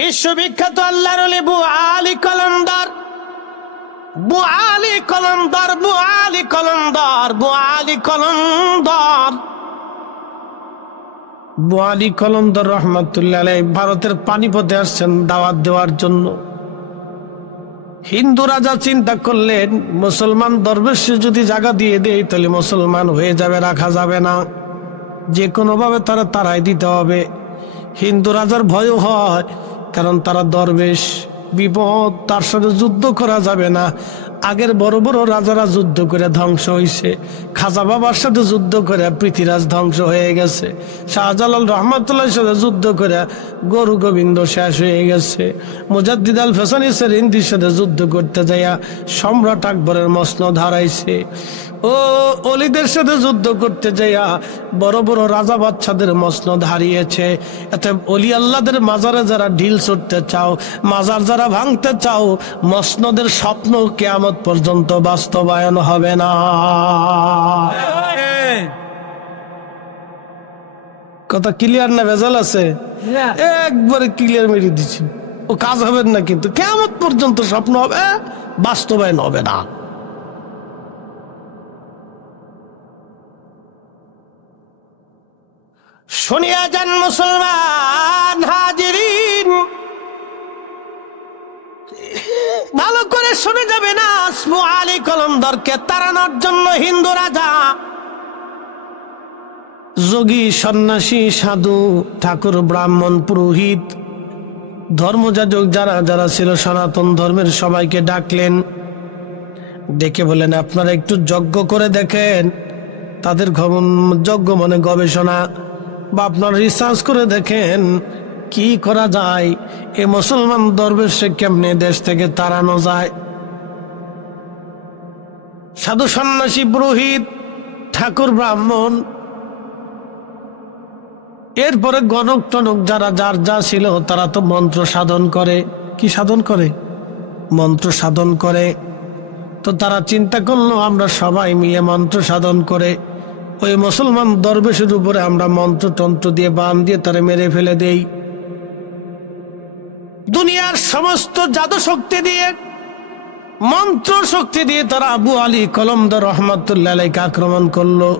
বিশ্ববিখ্যাত আল্লাহর ওলি বুআলি কলমদার, বুআলি কলমদার, বুআলি কলমদার, বুআলি কলমদার, বুআলি কলমদার রহমাতুল্লাহ আলাইহি ভারতের পানিপথে আসছেন দাওয়াত দেওয়ার জন্য। হিন্দু রাজা চিন্তা করলেন, মুসলমান দরবেশে যদি জায়গা দিয়ে দেয় তাহলে মুসলমান হয়ে যাবে, রাখা যাবে না, যে কোনো ভাবে তারা তাড়াই দিতে হবে। হিন্দু রাজার ভয় হয়, কারণ তারা দরবেশ, বিপদ, তার সাথে যুদ্ধ করা যাবে না। আগের বড় বড় রাজারা যুদ্ধ করে ধ্বংস হয়েছে, খাজা বাবার সাথে যুদ্ধ করে পৃথ্বীরাজ ধ্বংস হয়ে গেছে, শাহজালাল রহমাতুল্লাহর সাথে যুদ্ধ করে গরু গোবিন্দ শেষ হয়ে গেছে, মুজাদ্দিদ আল ফেসানি সেরিন্দির সাথে যুদ্ধ করতে যাইয়া সম্রাট আকবরের মসনদ হারাইছে। ও অলিদের সাথে যুদ্ধ করতে যাইয়া বড় বড় রাজা বাদশাদের মসনদ হারিয়েছে। এতে অলি আল্লাহদের মাজারে যারা ঢিল ছুটতে চাও, মাজার যারা ভাঙতে চাও, মসনদের স্বপ্ন কিয়ামত পর্যন্ত বাস্তবায়ন হবে না। কথা ক্লিয়ার না ভেজাল আছে? একবারে ক্লিয়ার মেরে দিচ্ছি, ও কাজ হবে না, কিন্তু কিয়ামত পর্যন্ত স্বপ্ন হবে, বাস্তবায়ন হবে না। শুনিয়া যান মুসলমান হাজিরিন, ভালো করে শুনে যাবে না। বুআলি কলমদারকে তাড়ানোর জন্য হিন্দু রাজা, যোগী, সন্ন্যাসী, সাধু, ঠাকুর, ব্রাহ্মণ, পুরোহিত, ধর্মযাজক যারা যারা ছিল সনাতন ধর্মের সবাইকে ডাকলেন। ডেকে বলেন, আপনারা একটু যজ্ঞ করে দেখেন। তাদের যজ্ঞ মানে গবেষণা, বা আপনার রিসার্চ করে দেখেন কি করা যায়, এ মুসলমান দরবেশে কেমনে দেশ থেকে তাড়ানো যায়। সাধু, সন্ন্যাসী, পুরোহিত, ঠাকুর, ব্রাহ্মণ, এরপরে গণক টনক যারা যার যা ছিল তারা তো মন্ত্র সাধন করে। কি সাধন করে? মন্ত্র সাধন করে। তো তারা চিন্তা করলো, আমরা সবাই মিলে মন্ত্র সাধন করে ওই মুসলমান দরবেশের উপরে আমরা মন্ত্র তন্ত্র দিয়ে বান দিয়ে তারা মেরে ফেলে দেই। দুনিয়ার সমস্ত জাদু শক্তি দিয়ে, মন্ত্র শক্তি দিয়ে তারা বুআলি কলমদার রহমাতুল্লাহ আলাইহি আক্রমণ করলো।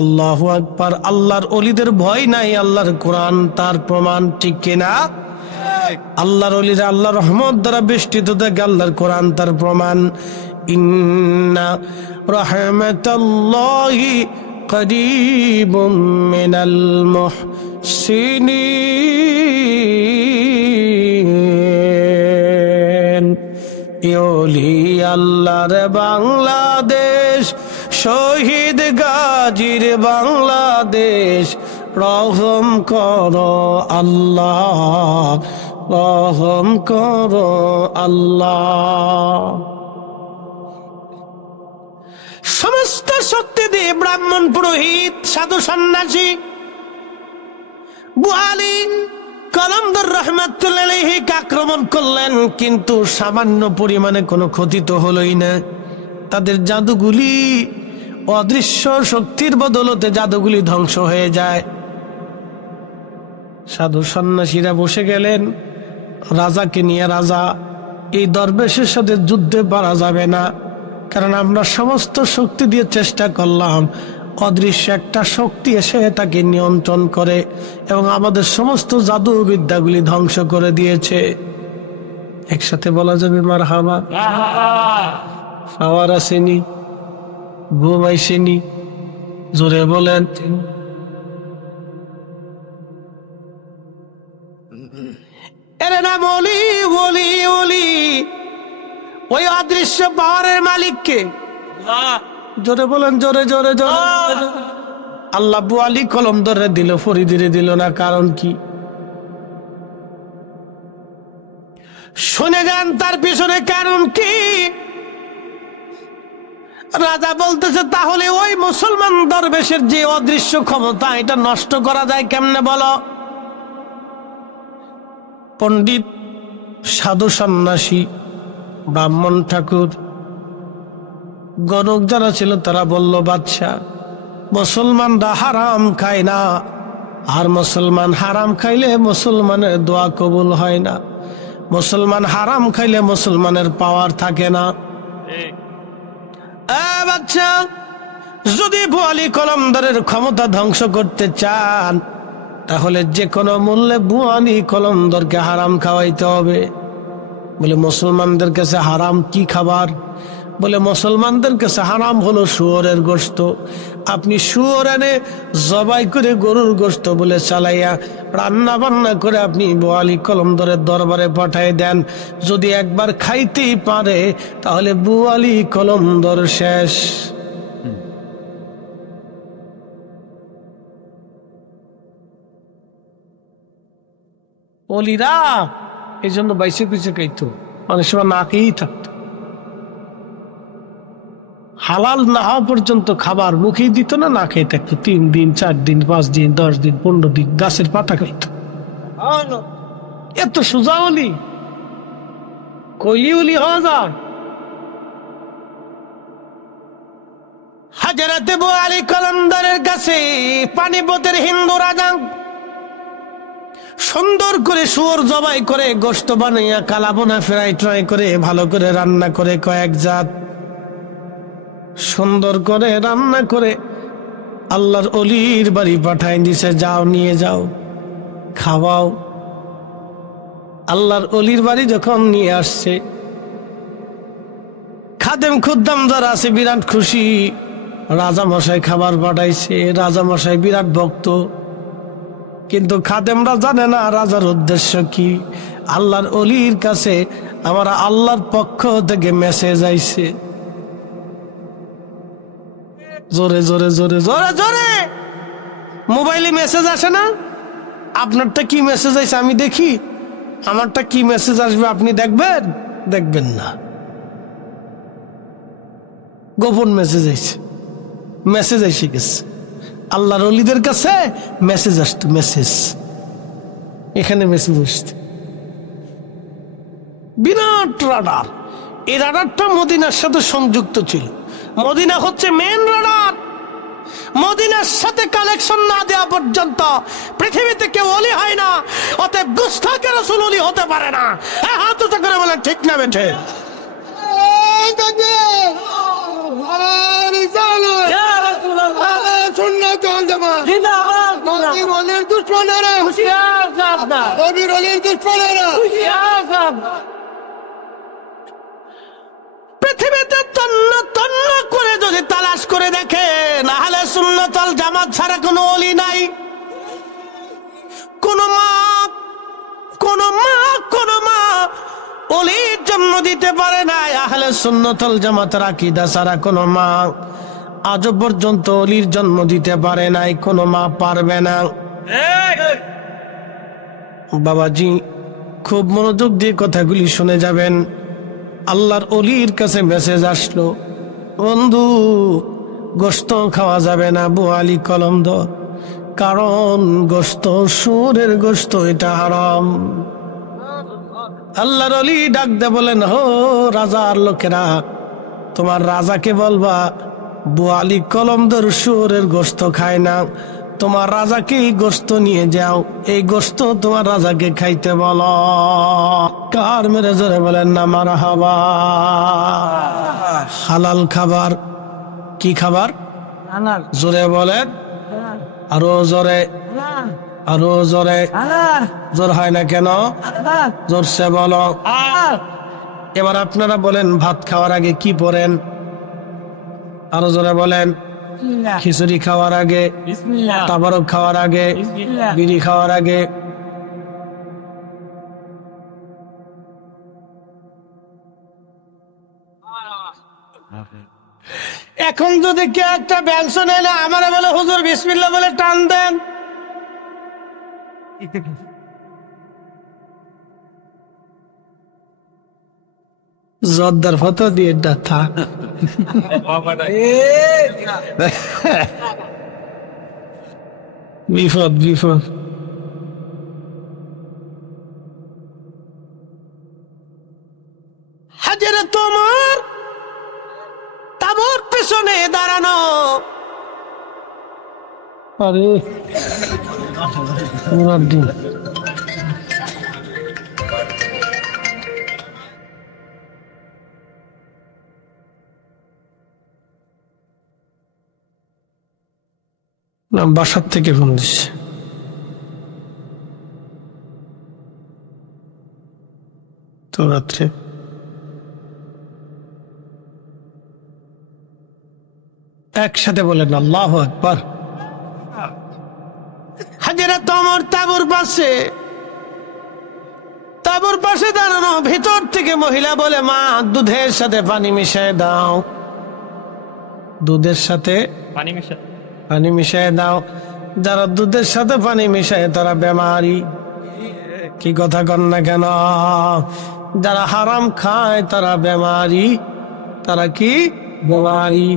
আল্লাহু আকবার। আল্লাহর ওলিদের ভয় নাই, আল্লাহর কোরআন তার প্রমাণ, ঠিক কিনা? আল্লাহর ওলিরা আল্লাহর রহমত দ্বারা বেষ্টিত থাকে, আল্লাহর কোরআন তার প্রমাণ। ইন্না রাহমাতাল্লাহি করিবুম মিনাল মুহসিনিন। ওলি আল্লাহর বাংলাদেশ, শহীদ গাজীর বাংলাদেশ, রহম করো আল্লাহ, রহম করো আল্লাহ। সমস্ত শক্তি দিয়ে ব্রাহ্মণ, পুরোহিত, সাধু, সন্ন্যাসী বুআলি কলমদার রহমাতুল্লাহ আলাইহি আক্রমণ করলেন, কিন্তু সামান্য পরিমাণে কোনো ক্ষতি তো হলোই না। তাদের জাদুগুলি, অদৃশ্য শক্তির বদলতে জাদুগুলি ধ্বংস হয়ে যায়। সাধু সন্ন্যাসীরা বসে গেলেন রাজাকে নিয়ে। রাজা, এই দরবেশের সাথে যুদ্ধে পারা যাবে না, কারণ আমরা সমস্ত শক্তি দিয়ে চেষ্টা করলাম, অদৃশ্য একটা শক্তি এসে তাকে নিয়ন্ত্রণ করে এবং আমাদের সমস্ত জাদু বিদ্যাগুলি ধ্বংস করে দিয়েছে। একসাথে বলা যাবে মারহাবা। পাওয়ার আসেনি, ঘুম আইসেনি, জোরে বলেন। এরে না বলি বলি বলি, ওই অদৃশ্য পাওয়ারের মালিককে জোরে বলেন, জোরে জোরে জোরে। আল্লাহ বুআলি কলমদারে দিল, ফরিদিরে দিল না, কারণ কি? শুনে যান তার পিছনে কারণ কি। রাজা বলতেছে, তাহলে ওই মুসলমান দরবেশের যে অদৃশ্য ক্ষমতা, এটা নষ্ট করা যায় কেমনে বলো? পণ্ডিত, সাধু, সন্ন্যাসী, ব্রাহ্মণ, ঠাকুর, গণক যারা ছিল তারা বলল, বাদশা, মুসলমানরা হারাম খায় না, আর মুসলমান হারাম খাইলে মুসলমানের দোয়া কবুল হয় না, মুসলমান হারাম খাইলে মুসলমানের পাওয়ার থাকে না। বাচ্চা, যদি বুয়ালি কলমদারের ক্ষমতা ধ্বংস করতে চান তাহলে যে কোনো মূল্যে বুয়ালি কলমদারকে হারাম খাওয়াইতে হবে। বলে মুসলমানদের কাছে হারাম কি খাবার? বলে মুসলমানদের কাছে হারাম হলো শুয়োরের গোশত। আপনি শুয়োর এনে জবাই করে গরুর গোশত বলে চালাইয়া রান্না বান্না করে আপনি বুয়ালি কলমদারের দরবারে পাঠাই দেন, যদি একবার খাইতেই পারে তাহলে বুয়ালি কলমদার শেষ। অলিরা এই জন্য বাইসে পিছে খাইতো, অনেক সময় না খেয়েই থাকতো। হালাল না হওয়া পর্যন্ত খাবার মুখেই দিত না, না খেয়ে থাকতো 3 দিন 4 দিন 5 দিন 10 দিন 15 দিন গাছের পাতা খাইতো। এত সোজা অলি, কইলি উলি হওয়া যায়। হাজরাতে বুয়ালি কলমদারের কাছে পানিপতের হিন্দু রাজা সুন্দর করে শুয়োর জবাই করে গোশত বানাইয়া কালাবোনা ফ্রাই ট্রাই করে ভালো করে রান্না করে কয়েক জাত সুন্দর করে রান্না করে আল্লাহর অলির বাড়ি পাঠাই দিছে, যাও নিয়ে যাও খাওয়াও। আল্লাহর অলির বাড়ি যখন নিয়ে আসছে, খাদেম খুদ্দাম যারা আছে বিরাট খুশি, রাজা মশাই খাবার পাঠাইছে। রাজা মশাই বিরাট ভক্ত, কিন্তু খাদেমরা জানে না রাজার উদ্দেশ্য কি। আল্লাহর অলির কাছে আমার আল্লাহর পক্ষ থেকে মেসেজ আইছে। জোরে জোরে জোরে জোরে জোরে মোবাইলে মেসেজ আসে না? আপনারটা কি মেসেজ আইছে আমি দেখি, আমারটা কি মেসেজ আসবে আপনি দেখবেন? দেখবেন না। গোপন মেসেজ আইছে, মেসেজ এসে গেছে। আল্লাহর ওলিদের কাছে মেসেজ আসতো, মেসেজ এখানে মেসেজ আসতো। বিরাট রাডার, এই রাডারটা মদিনার সাথে সংযুক্ত ছিল। মদিনা হচ্ছে মেন রাডার। মদিনার সাথে কানেকশন না দেওয়া পর্যন্ত পৃথিবীতে কেউ ওলি হয় না। অতএব গুস্তাখে রাসূল ওলি হতে পারে না। হাত উঁচু করে বলেন ঠিক না বেঠে? পৃথিবীতে তন্ন তন্ন করে যদি তালাশ করে দেখেন, আহলে সুন্নাত ওয়াল জামাত ছাড়া কোনো ওলি নাই। কোন মা ওলির জন্ম দিতে পারে না। আহলে সুন্নাত ওয়াল জামাতের আকীদা ছাড়া কোনো মা আজ পর্যন্ত ওলির জন্ম দিতে পারে নাই, কোনো মা পারবে না। বাবাজি খুব মনোযোগ দিয়ে কথাগুলি শুনে যাবেন। আল্লাহর অলির কাছে মেসেজ আসলো, বন্ধু গোশত খাওয়া যাবে না বুয়ালি কলমদার, কারণ গোশত শুয়োরের গোশত, এটা হারাম। আল্লাহর অলি ডাক দে বলেন, হো রাজার লোকেরা, তোমার রাজাকে বলবা বুয়ালি কলমদার শুয়োরের গোশত খায় না, তোমার রাজাকে এই গোশত নিয়ে যাও, এই গোশত তোমার রাজাকে খাইতে বলো। কার মেরে জোরে বলেন না মারহাবা। হালাল খাবার। কি খাবার? জোরে বলেন, আরো জোরে, আরো জোরে। জোর হয় না কেন? জোরসে বলো। এবার আপনারা বলেন, ভাত খাওয়ার আগে কি পড়েন? আরো জোরে বলেন। খিচুড়ি খাওয়ার আগে, তাবারক খাওয়ার আগে, বিড়ি খাওয়ার আগে। এখন যদি কেউ একটা ব্যঞ্জন এলে আমারে বলে হুজুর বিসমিল্লাহ বলে টান দেন, জর্দার ফটো দিয়ে ডাথা বিপদ বিপদ। হাজারে তোমার তাবুর পেছনে দাঁড়ানো, আরে পুরার দিন না, বাসার থেকে ফোন দিচ্ছে। তো রাত্রে একসাথে বলেন আল্লাহু আকবার। হযরত ওমর তাঁবুর পাশে দাঁড়ানো, ভিতর থেকে মহিলা বলে, মা দুধের সাথে পানি মিশিয়ে দাও, দুধের সাথে পানি মিশিয়ে দাও। যারা দুধের সাথে পানি মিশায় তারা বেমারি। কি কথা কন না কেন? যারা হারাম খায় তারা বেমারি। তারা কি বেমারি?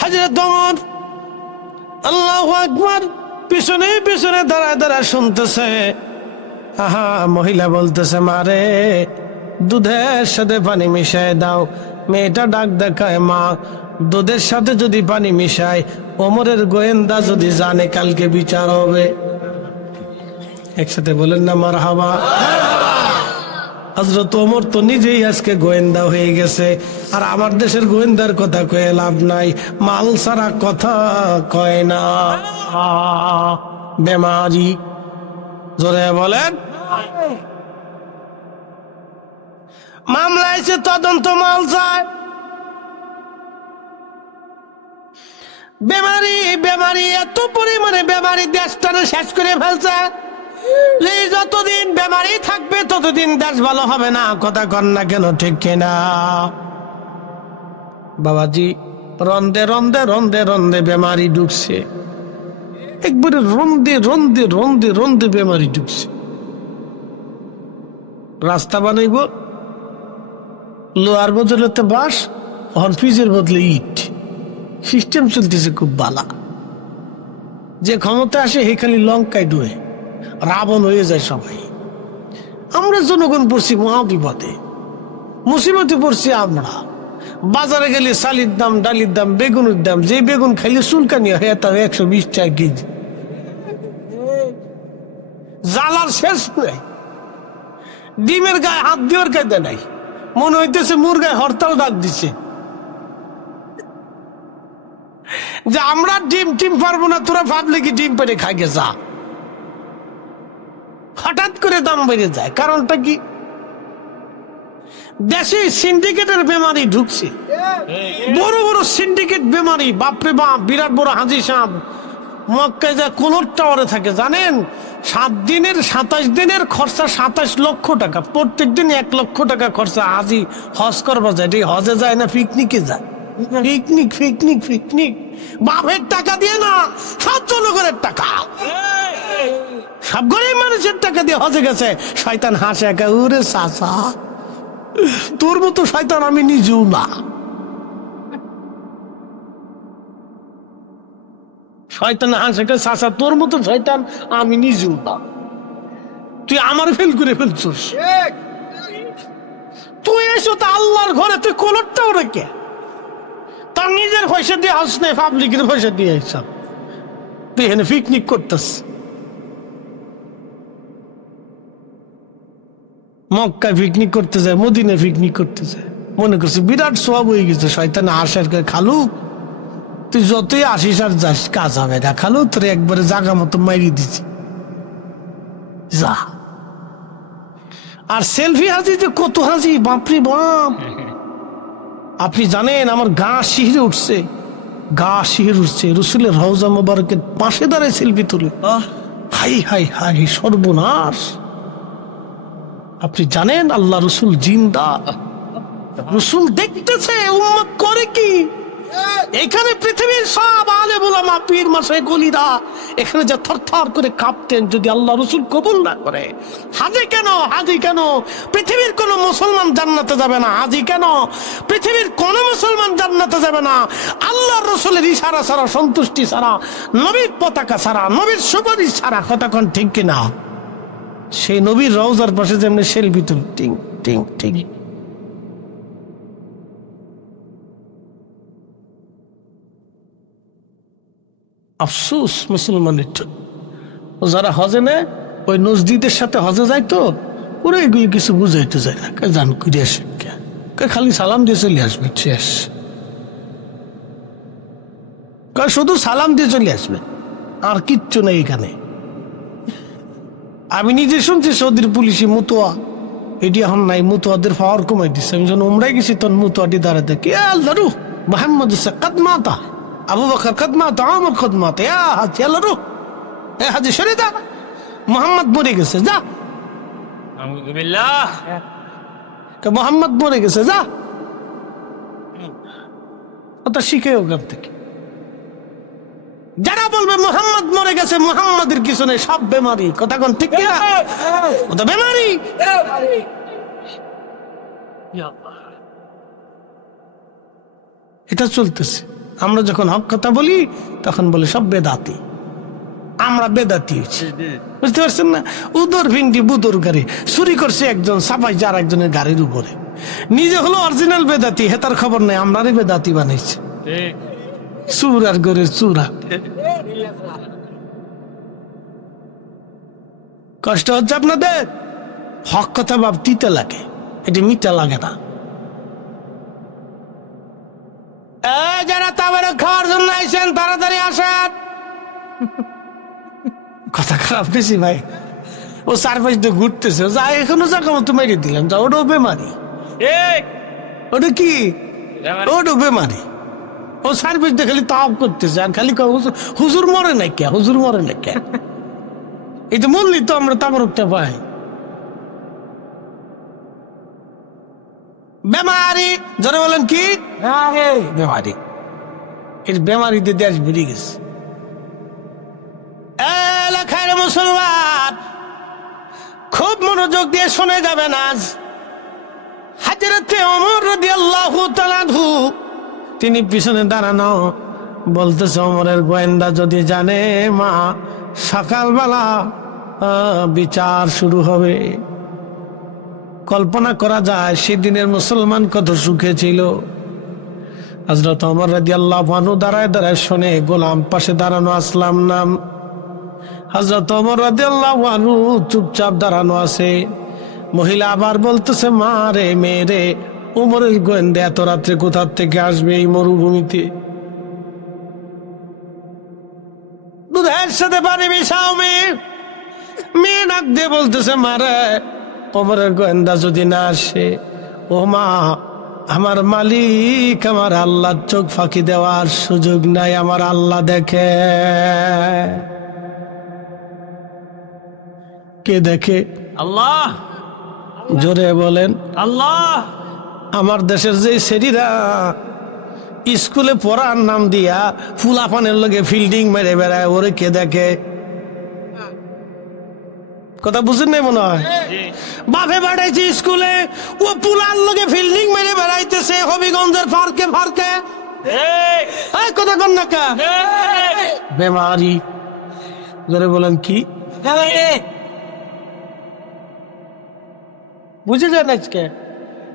হযরত ওমর আল্লাহু আকবার পিছনে পিছনে দাঁড়ায় শুনতেছে। আহা, মহিলা বলতেছে, মারে দুধের সাথে পানি মিশায় দাও। মেয়েটা ডাক দেখায়, মা দুধের সাথে যদি পানি মিশায়, ওমরের গোয়েন্দা যদি জানে কালকে বিচার হবে। একসাথে বলেন না মারহাবা। হযরত ওমর তো নিজেই আজকে গোয়েন্দা হয়ে গেছে। আর আমার দেশের গোয়েন্দার কথা কয়ে লাভ নাই, মাল ছাড়া কথা কয় না। বেমারি। জোরে বলেন। মামলা এসে তদন্ত, মাল চায়। বেমারি এত পরিমাণে বেমারি দেশটারে শেষ করে ফেলছে। যতদিন বেমারি থাকবে ততদিন দেশ ভালো হবে না। কথা কন না কেন? ঠিক কিনা বাবাজি? রন্দে রন্দে রন্দে রন্দে বেমারি ঢুকছে, একবারে রন্দে রন্দে রন্দে রন্দে বেমারি ঢুকছে। রাস্তা বানাইব, লোহার বদলেতে বাঁশ, হরফিজের বদলে ইট। সিস্টেম চলতেছে খুব বালা। যে ক্ষমতা আসে হে খালি লঙ্কায় ডুয়ে রাবণ হয়ে যায় সবাই। আমরা জনগণ পড়ছি মহা বিপদে, মুসিবতে পড়ছি আমরা। বাজারে গেলে চালির দাম, ডালির দাম, বেগুনের দাম, যে বেগুন খাইলে চুলকানি হয় তা 120 টাকা কেজি। জ্বালার শেষ নাই। ডিমের গায়ে হাত দেওয়ার কায়দা নাই। মনে হইতেছে মুরগায় হরতাল ডাক দিছে যে আমরা ডিম পারবো না, তোরা ভাবলে কি ডিম পেড়ে খাই গে যা। হঠাৎ করে দাম বেড়ে যায়। কারণটা কি? দেশে সিন্ডিকেটের বেমারি ঢুকছে। বড় বড় সিন্ডিকেট বেমারি, বাপরে বাপ। বিরাট বড় হাজি সাহেব মক্কায় যা কোলর টাওয়ারে থাকে জানেন, 7 দিনের 27 দিনের খরচা 27 লক্ষ টাকা। প্রত্যেক দিন 1 লক্ষ টাকা খরচা। হাজি হজ করবা যায়, হজে যায় না পিকনিকে যায়। পিকনিক পিকনিক পিকনিক বাপের টাকা দিয়ে না, সব জনগণের টাকা, সব গরিব মানুষের টাকা দিয়ে হজে গেছে। শয়তান হাসে একা, ওরে চাচা তোর মতো শয়তান আমি নিজেও না। শয়তান হাসে একা, চাচা তোর মতো শয়তান আমি নিজেও না। তুই আমার ফেল করে ফেলছিস। তুই এসো তো আল্লাহর ঘরে, তুই কোলরটাও রেখে তার নিজের পয়সা দিয়ে হাস নেই, পাবলিকের পয়সা দিয়ে হিসাব। তুই এখানে পিকনিক করতেস। মক্কায় পিকনিক করতে যায়, মদিনায় পিকনিক করতে যায়। মনে করছে বিরাট সব হয়ে গেছে। শয়তানে আসার খালু তুই যতই আসিস আর যাস কাজ হবে না। খালু তোর একবারে জাগা মতো মাইরি দিছি যা। আর সেলফি হাজি যে কত হাজি, বাপরে বাপ। আপনি জানেন আমার গা শিহরে উঠছে, গা শিহরে উঠছে। রসুলের রওজা মোবারকের পাশে দাঁড়ায় সেলফি তুলে। হাই হাই হাই সর্বনাশ। আপনি জানেন আল্লাহ রসুল জিন্দা, রসুল দেখতেছে উম্মত করে কি। এখানে পৃথিবীর সব আলেম উলামা, পীর মাশায়েখ ওলিরা এখানে যা থরথর করে কাঁপতেন যদি আল্লাহ রসুল কবুল না করে। হাজি কেন? হাজি কেন? পৃথিবীর কোন মুসলমান জান্নাতে যাবে না। হাজি কেন? পৃথিবীর কোন মুসলমান জান্নাতে যাবে না আল্লাহর রসুলের ইশারা ছাড়া, সন্তুষ্টি ছাড়া, নবীর পতাকা ছাড়া, নবীর সুপারিশ ছাড়া। কতক্ষণ ঠিক কিনা? সেই নবীর রওজার পাশে যেমনি সেলফি তুল, টিং টিং টিং। আফসোস মুসলমানের, ও যারা হজে নেয় ওই নজদিদের সাথে হজে যায় তো ওরা এগুলি কিছু বুঝাইতে যায় না, জান করে আসে খালি সালাম দিয়ে চলে আসবে, শেষ। শুধু সালাম দিয়ে চলে আসবে, আর কিচ্ছু নেই এখানে। আমি নিজে শুনছি সৌদির পুলিশে মুতোয়া এটি এখন নাই, মুতোয়াদের পাওয়ার কমাই দিচ্ছে। আমি যখন উমরাই গেছি তখন মুতোয়াটি দাঁড়াতে কি আল্লাহরু মোহাম্মদ কদমাতা আবু বকর কদমাতা আমর কদমাতা হাজি আল্লাহরু এ হাজি সরে যা, মোহাম্মদ মরে গেছে যা, মোহাম্মদ মরে গেছে যা, ওটা শিখে ওখান থেকে। যারা বলবে মোহাম্মদ মরে গেছে, মোহাম্মদের কিছু নেই, সব বেমারি। কথা কোন ঠিক কিনা? ওটা বেমারি। এটা চলতেছে। আমরা যখন হক কথা বলি তখন বলে সব বেদাতি, আমরা বেদাতি হয়েছি, বুঝতে পারছেন না? উদর ভিন্ডি বুদর গাড়ি চুরি করছে একজন, সাফাই যার একজনের গাড়ির উপরে, নিজে হলো অরিজিনাল বেদাতি, হেতার খবর নেই, আমরারই বেদাতি বানাইছে। চুর আর গরের চুরা। কষ্ট হচ্ছে আপনাদের? হক কথা ভাবতে লাগে, এটি মিথ্যা লাগে না। যারা তাবারক খাওয়ার জন্য আইছেন তাড়াতাড়ি আসেন। কথা খারাপ বেশি ভাই, ও চারপাশ দিয়ে ঘুরতেছে, যা এখনো জায়গা মতো মেরে দিলাম, যা ওটাও বেমারি। ওটা কি? ওটাও বেমারি। ও সার্ভিস দিয়ে খালি তাপ করতেছে আর খালি হুজুর মরে না কে, হুজুর মরে না কে। এই তো বললি তো আমরা তাবারকটা পাই। বেমারি যারা বলেন কি বেমারি, এই বেমারিতে দেশ বেরিয়ে গেছে। এলাকার মুসলমান খুব মনোযোগ দিয়ে শুনে যাবেন। আজ হযরত ওমর রাদিয়াল্লাহু তাআলা আনহু তিনি পিছনে দাঁড়ানো, বলতেছে ওমরের গোয়েন্দা যদি জানে মা সকালবেলা বিচার শুরু হবে। কল্পনা করা যায় সেদিনের মুসলমান কত সুখে ছিল। হযরত ওমর রাদিয়াল্লাহু আনহু দাঁড়ায় দাঁড়ায় শোনে, গোলাম পাশে দাঁড়ানো আসলাম নাম। হযরত ওমর রাদিয়াল্লাহু আনহু চুপচাপ দাঁড়ানো আছে। মহিলা আবার বলতেছে মা রে মেয়ে রে, ওমরের গোয়েন্দা এত রাত্রে কোথা থেকে আসবে এই মরুভূমিতে? দুধের সাথে পানি মিশাও মেয়ে। মেয়ে ডাক দিয়ে বলতেছে মা রে, ওমরের গোয়েন্দা যদি না আসে, ও মা আমার মালিক আমার আল্লাহ চোখ ফাঁকি দেওয়ার সুযোগ নাই, আমার আল্লাহ দেখে। কে দেখে? আল্লাহ। জোরে বলেন আল্লাহ। আমার দেশের যে সেরিরা স্কুলে পড়ার নাম দিয়া ফুলাফানের লগে ফিল্ডিং মেরে বেড়ায়, ওরে কে দেখে? কথা বুঝেন নাই মনে হয়? বাপে বাড়াইছে স্কুলে, ও পুলার লগে ফিল্ডিং মেরে বেড়াইতেছে হবিগঞ্জের পার্কে পার্কে। কথা কন না কা বেমারি। জোরে বলেন কি? বুঝে যান আজকে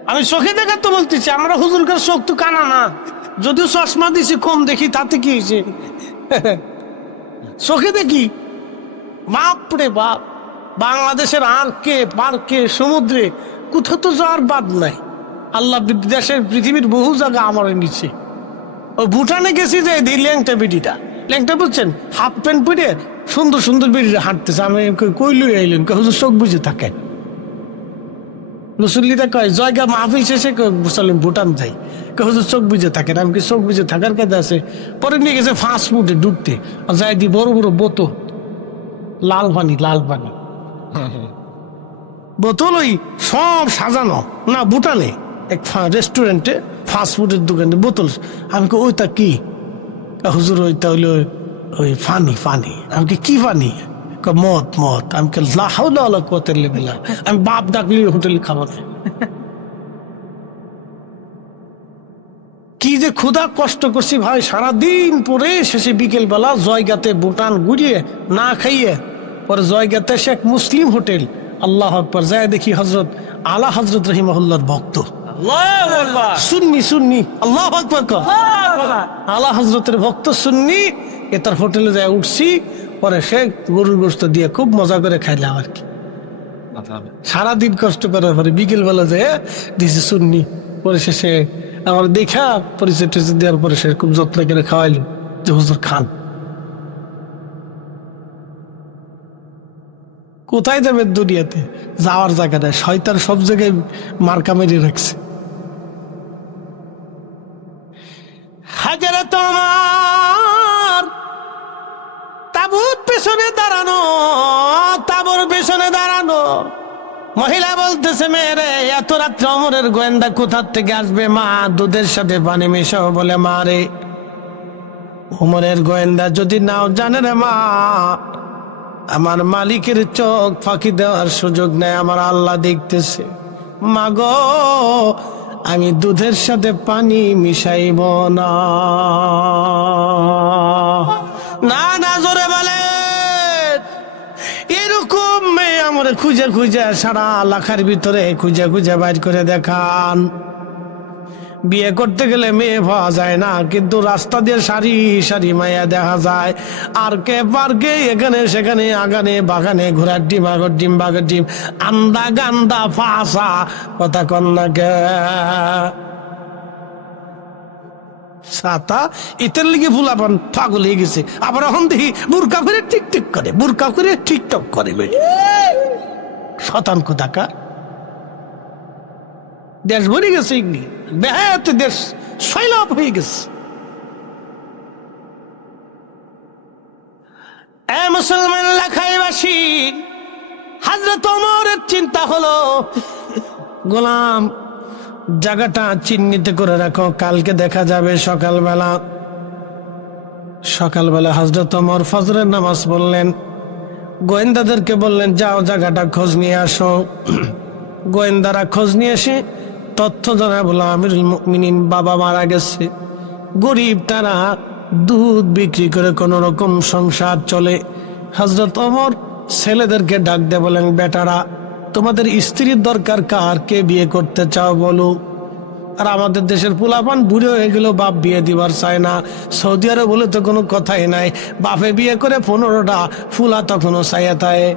আমি চোখে দেখা তো বলতেছি, আমরা হুজুরকার চোখ তো কানা না, যদিও চশমা দিছি কম দেখি, তাতে কি হয়েছে? চোখে দেখি। বাপরে বাপ, বাংলাদেশের আরকে পার্কে সমুদ্রে কোথাও তো যাওয়ার বাদ নাই। আল্লাহ দেশের পৃথিবীর বহু জায়গা আমার নিচে। ও ভুটানে গেছি যে এই ল্যাংটা বেডিটা, ল্যাংটা বুঝছেন, হাফ প্যান্ট পরে সুন্দর সুন্দর বেডিটা হাঁটতেছে। আমি কইলুই আইলেন, হুজুর চোখ বুঝে থাকে। মুসল্লিরা কয় জয়গা মাহফিল শেষে ভুটান যাই, হুজুর চোখ বুঝে থাকেন। আমি কি চোখ বুঝে থাকার কাজে আছে? পরে নিয়ে গেছে ফাস্ট ফুডে ঢুকতে, যাই দি বড় বড় বোতল, লাল পানি লাল পানি বোতল, ওই সব সাজানো না ভুটানে এক রেস্টুরেন্টে ফাস্ট ফুডের দোকানে বোতল। আমি ওইটা কি? হুজুর ওইটা হইলো ওই পানি পানি। আমি কি পানি? মদ মদ। আমি আমি বাপ ডাকলি হোটেলে খাবো না। কি যে ক্ষুধা কষ্ট করছি ভাই, সারাদিন পরে শেষে বিকেল বেলা জয়গাতে ভুটান ঘুরিয়ে না খাইয়ে পরে জয়গাতে শেখ মুসলিম হোটেল, আল্লাহ আকবার, যায় দেখি হজরত আলা হজরত রহিমাহুল্লাহর ভক্ত, সুন্নি সুন্নি, আল্লাহ আকবার, আলা হজরতের ভক্ত সুন্নি। এ তার হোটেলে যায় উঠছি, পরে সে গরুর গোস্ত দিয়ে খুব মজা করে খাইলাম আর কি। সারাদিন কষ্ট করার পরে বিকেল বেলা যে দিছে সুন্নি, পরে সে আমার দেখা পরিচয় টরিচয় দেওয়ার পরে সে খুব যত্ন করে খাওয়াইল যে হুজুর খান। কোথায় যাবে দুনিয়াতে, যাওয়ার জায়গা নেই, শয়তান সব জায়গায় মার্কা মেরে রাখছে। হাজারে তোমার তাবুর পেছনে দাঁড়ানো, তাবুর পেছনে দাঁড়ানো মহিলা বলতেছে, মেয়েরে এত রাত্রে ওমরের গোয়েন্দা কোথার থেকে আসবে? মা দুধের সাথে পানি মেশাও বলে। মা রে, ওমরের গোয়েন্দা যদি নাও জানে রে মা, আমার মালিকের চোখ ফাঁকি দেওয়ার সুযোগ নেই, আমার আল্লাহ দেখতেছে। মা গো, আমি দুধের সাথে পানি মিশাইব না। না না, জোরে বলে। এরকম মেয়ে আমার খুঁজে খুঁজে সারা এলাকার ভিতরে খুঁজে খুঁজে বাইর করে দেখান। বিয়ে করতে গেলে মেয়ে পাওয়া যায় না, কিন্তু রাস্তা দিয়ে সারি সারি মাইয়া দেখা যায়। আর কে পার্কে এখানে সেখানে আগানে বাগানে ঘোড়ার ডিম আগর ডিম বাগের ডিম আন্দা গান্দা ফাঁসা কথা কন্যা গে সাতা ইতের লিগে ফুলাপান পাগল হয়ে গেছে। আবার এখন দেখি বুরকা করে টিকটিক করে, বুরকা করে টিকটক করে বেড়ে শতান কোথাকার। দেশ ভরে গেছে, বেহায়াতে দেশ সৈলাভ হয়ে গেছে। মুসলমান এলাকাবাসী, হযরত ওমরের চিন্তা হলো, গোলাম জায়গাটা চিহ্নিত করে রাখো, কালকে দেখা যাবে সকালবেলা। সকালবেলা হযরত ওমর ফজরের নামাজ পড়লেন, গোয়েন্দাদেরকে বললেন যাও জায়গাটা খোঁজ নিয়ে আসো। গোয়েন্দারা খোঁজ নিয়ে এসে তথ্য জানায়, বলল আমিরুল মুমিনিন বাবা মারা গেছে, গরিব, তারা দুধ বিক্রি করে কোন রকম সংসার চলে। হযরত ওমর ছেলেদেরকে ডাক দিয়ে বলেন, বেটারা তোমাদের স্ত্রীর দরকার কার, কে বিয়ে করতে চাও বলো। আর আমাদের দেশের পোলাপান বুড়ো হয়ে গেল, বাপ বিয়ে দিবার চায় না। সৌদি আরব বলে তো কোনো কথাই নাই, বাপে বিয়ে করে 15টা, ফুলা তখনও চাইয়া থাকে।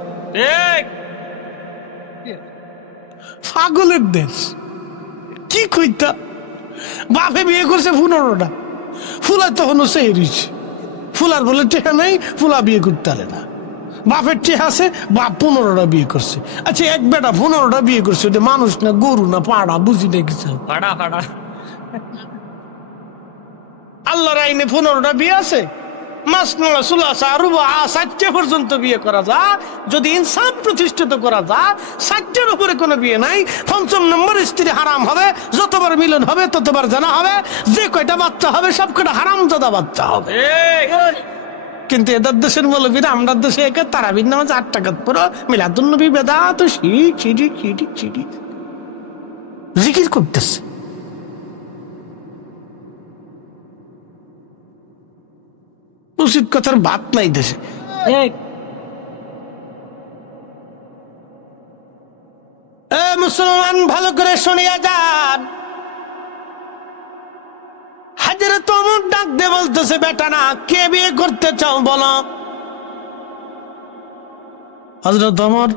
পাগলের দেশ, কি কইতা, বাপে বিয়ে করছে 15টা, ফুলা তখনও চাই রয়েছে। ফুলার বলে টেহা নাই, ফুলা বিয়ে করতে পারে না। বাপের টেহা আছে, বাপ 15টা বিয়ে করছে। আচ্ছা, এক বেটা 15টা বিয়ে করছে, ওটা মানুষ না গরু না পাড়া, বুঝি না কিছু। আল্লাহর আইনে 15টা বিয়ে আছে, পর্যন্ত বিয়ে করা যায়। যদি ইনসাফ প্রতিষ্ঠিত করা যায়, 60টার উপরে কোনো বিয়ে নাই। 5ম নম্বর স্ত্রী হারাম হবে, যতবার মিলন হবে ততবার জানা হবে, যে কয়টা বাচ্চা হবে সব কয়টা হারামজাদা বাচ্চা হবে। কিন্তু এদের দেশের মৌলবীরা আমরা দেশে একে তারাবির নামাজ 8 টাকা পড়ো, মিলাদুন্নবী বেদাত জিকির করতেছে। উচিত কথার বাত নাই দেশে। মুসলমান ভালো করে শুনিয়া যান, হযরত ওমর ডাক দিয়ে বলতেছে, বেটা না, কে বিয়ে করতে চাও বলো। হযরত ওমর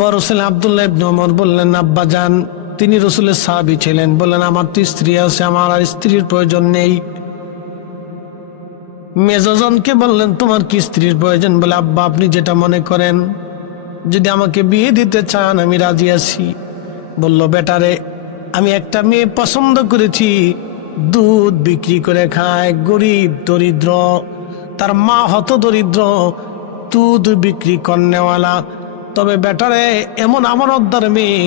বড় ছেলে আব্দুল্লাহ ইবনে ওমর বললেন, আব্বা জান, তিনি রাসূলের সাহাবী ছিলেন, বললেন আমার তো স্ত্রী আছে, আমার আর স্ত্রীর প্রয়োজন নেই। মেজজনকে বললেন, তোমার কি স্ত্রীর প্রয়োজন? বলে, আব্বা আপনি যেটা মনে করেন, যদি আমাকে বিয়ে দিতে চান আমি রাজি আছি। বলল, বেটারে, আমি একটা মেয়ে পছন্দ করেছি, দুধ বিক্রি করে খায়, গরিব দরিদ্র, তার মা হত দরিদ্র, দুধ বিক্রি কর্নেওয়ালা। তবে বেটারে, এমন আমানতদার মেয়ে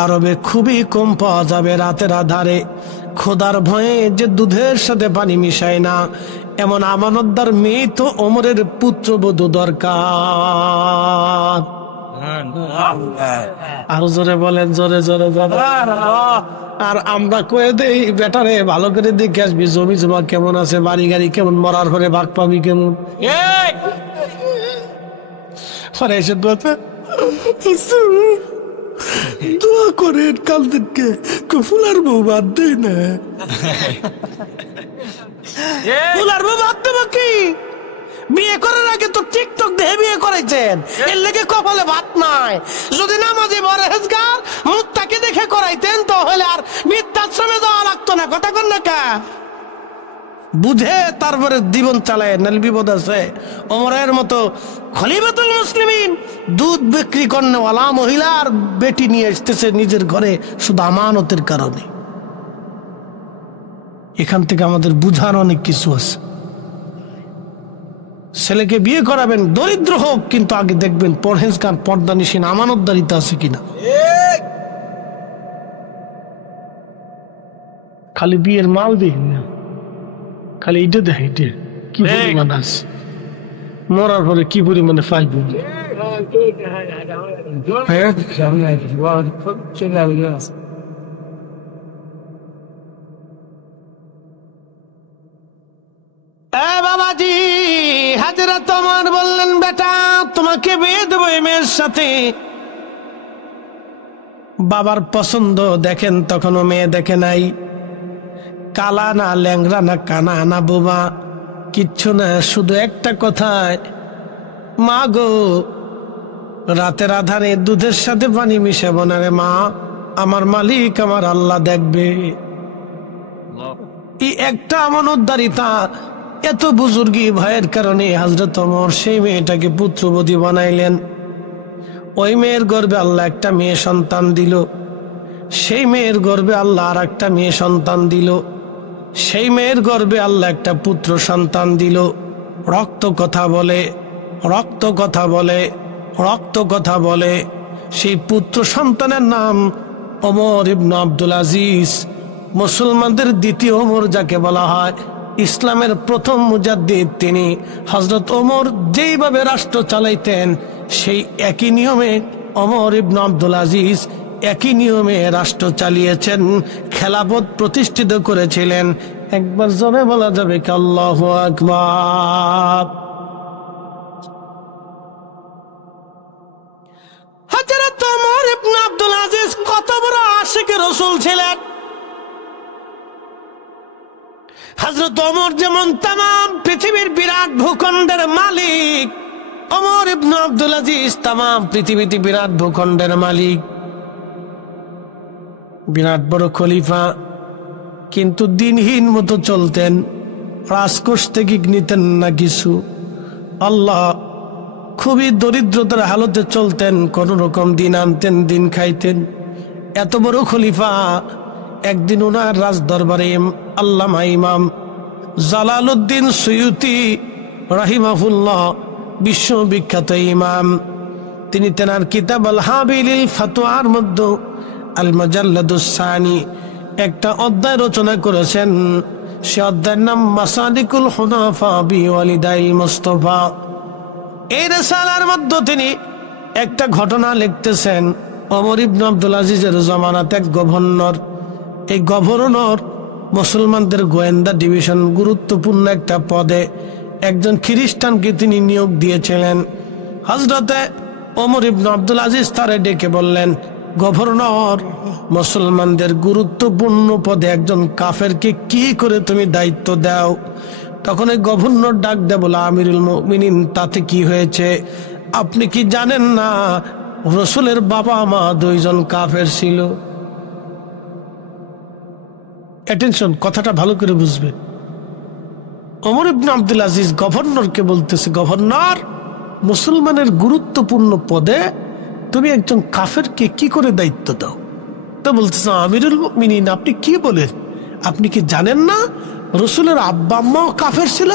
আরবে খুবই কম পাওয়া যাবে। রাতের আধারে খোদার ভয়ে যে দুধের সাথে পানি মিশায় না, এমন আমানতদার মেয়ে তো ওমরের পুত্রবধূ দরকার। আর জোরে বলেন, জোরে জোরে জোরে। আর আমরা কয়ে দেই, বেটারে ভালো করে দেখে আসবি, জমি জমা কেমন আছে, বাড়ি গাড়ি কেমন, মরার ঘরে ভাগ পাবি কেমন। এসে দোয়া করেন কালদেরকে, ফুলার বউ বাদ দেয় না। ফুলার বউ বাদ দেবো কি? বিয়ে করার আগে তো টিকটক দেখে বিয়ে করাইছেন, এর লেগে কপালে ভাত নাই। যদি নামাজি পরহেজগার মুত্তাকি দেখে করাইতেন তাহলে আর বৃদ্ধাশ্রমে যাওয়া লাগতো না। কথা কন না কা? বুঝে তারপরে জীবন চালায়, নাহলে বিপদ আছে। ওমরের মতো খলিফাতুল মুসলিমিন দুধ বিক্রি করনেওয়ালা মহিলার বেটি নিয়ে আসতেছে নিজের ঘরে শুধু আমানতের কারণে। এখান থেকে আমাদের বুঝার অনেক কিছু আছে। ছেলেকে বিয়ে করাবেন, দরিদ্র হোক, কিন্তু আগে দেখবেন পরহেজগার, পর্দানিশীন, আমানতদারিতা আছে কিনা। খালি বিয়ের মাল দেখি না, খালি এটা দেখে কি পরিমাণ আছে, মরার পরে কি পরিমাণে ফাইব। বাবাজি হাজরত ওমর বললেন, বেটা তোমাকে বিয়ে দেবো এই মেয়ের সাথে। বাবার পছন্দ দেখেন, তখনও মেয়ে দেখে নাই। কালা না, ল্যাংরা না, কানা না, বোবা কিচ্ছু না, শুধু একটা কথায়, মা গো রাতের আধারে দুধের সাথে পানি মিশাবো না রে মা, আমার মালিক আমার আল্লাহ দেখবে। এই একটা আমানতদারিতা, এত বুজুর্গি ভয়ের কারণে হযরত ওমর সেই মেয়েটাকে পুত্রবতী বানাইলেন। ওই মেয়ের গর্ভে আল্লাহ একটা মেয়ে সন্তান দিল, সেই মেয়ের গর্ভে আল্লাহ আর একটা মেয়ে সন্তান দিল, সেই মেয়ের গর্ভে আল্লাহ একটা পুত্র সন্তান দিল। রক্ত কথা বলে, রক্ত কথা বলে, রক্ত কথা বলে। সেই পুত্র সন্তানের নাম ওমর ইবনে আব্দুল আজিজ, মুসলমানদের দ্বিতীয় ওমর যাকে বলা হয়, ইসলামের প্রথম মুজাদ্দিদ তিনি। হযরত ওমর যেইভাবে রাষ্ট্র চালাইতেন সেই একই নিয়মে ওমর ইবনে আব্দুল আজিজ একই নিয়মে রাষ্ট্র চালিয়েছেন, খেলাফত প্রতিষ্ঠিত করেছিলেন। একবার জোরে বলা যাবে কি আল্লাহু আকবার। হযরত ওমর ইবনে আব্দুল আজিজ কত বড় আশিকে রাসূল ছিলেন। হযরত ওমর যেমন তাম পৃথিবীর বিরাট ভূখণ্ডের মালিক, ওমর ইবনে আব্দুল আজিজ তাম পৃথিবীতে বিরাট ভূখণ্ডের মালিক, বিরাট বড় খলিফা, কিন্তু দিনহীন মতো চলতেন, রাজকোষ থেকে নিতেন না কিছু। আল্লাহ, খুবই দরিদ্রতার হালতে চলতেন, কোন রকম দিন আনতেন, দিন খাইতেন। এত বড় খলিফা, একদিন ওনার রাজ দরবারে আল্লামা ইমাম জালালউদ্দিন সুয়ুতি রাহিমাহুল্লাহ, বিশ্ববিখ্যাত ইমাম, তিনি তেনার কিতাব আল হাবিলিল ফাতোয়ার মধ্যে আল মুজাল্লাদুস সানি একটা অধ্যায় রচনা করেছেন। সে অধ্যায়ের নাম মাসাদিকুল হুনাফা বিওয়ালিদাইল মুস্তাফা। এই রিসালার মধ্যে তিনি একটা ঘটনা লিখতেছেন। ওমর ইবনে আব্দুল আজিজের জামানাতে এক গভর্নর, এই গভর্নর মুসলমানদের গোয়েন্দা ডিভিশন গুরুত্বপূর্ণ একটা পদে একজন খ্রিস্টানকে তিনি নিয়োগ দিয়েছিলেন। হযরতে ওমর ইবনে আব্দুল আজিজ তারে ডেকে বললেন, গভর্নর, মুসলমানদের গুরুত্বপূর্ণ পদে একজন কাফেরকে কি করে তুমি দায়িত্ব দাও? তখন এই গভর্নর ডাক দেয়, বলে, আমিরুল মুমিনিন, তাতে কি হয়েছে? আপনি কি জানেন না রাসূলের বাবা মা দুইজন কাফের ছিল? অ্যাটেনশন, কথাটা ভালো করে বুঝবেন। ওমর ইবনে আব্দুল আজিজ গভর্নরকে বলতেছে, গভর্নর, মুসলমানের গুরুত্বপূর্ণ পদে তুমি একজন কাফেরকে কি করে দায়িত্ব দাও? তো বলতেছে, আমিরুল মুমিনিন, আপনি কি বলেন? আপনি কি জানেন না রাসূলের আব্বা আম্মাও কাফের ছিল?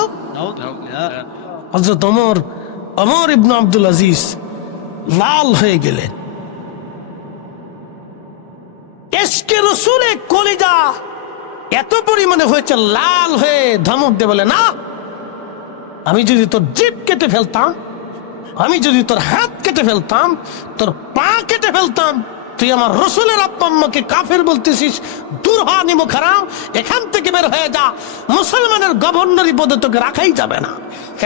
হযরত ওমর ইবনে আব্দুল আজিজ লাল হয়ে গেলেন। ইশকে রাসূলে কলিজা এত পরিমাণে হয়েছে, লাল হয়ে ধমক দিয়ে বলে, না, আমি যদি তোর জিভ কেটে ফেলতাম, আমি যদি তোর হাত কেটে ফেলতাম, তোর পা কেটে ফেলতাম, তুই আমার রাসূলের আব্বা আম্মাকে কাফের বলতেছিস? দূর হ, নিমুখ হারাম, এখান থেকে বের হয়ে যা, মুসলমানের গভর্নরি পদে তোকে রাখাই যাবে না।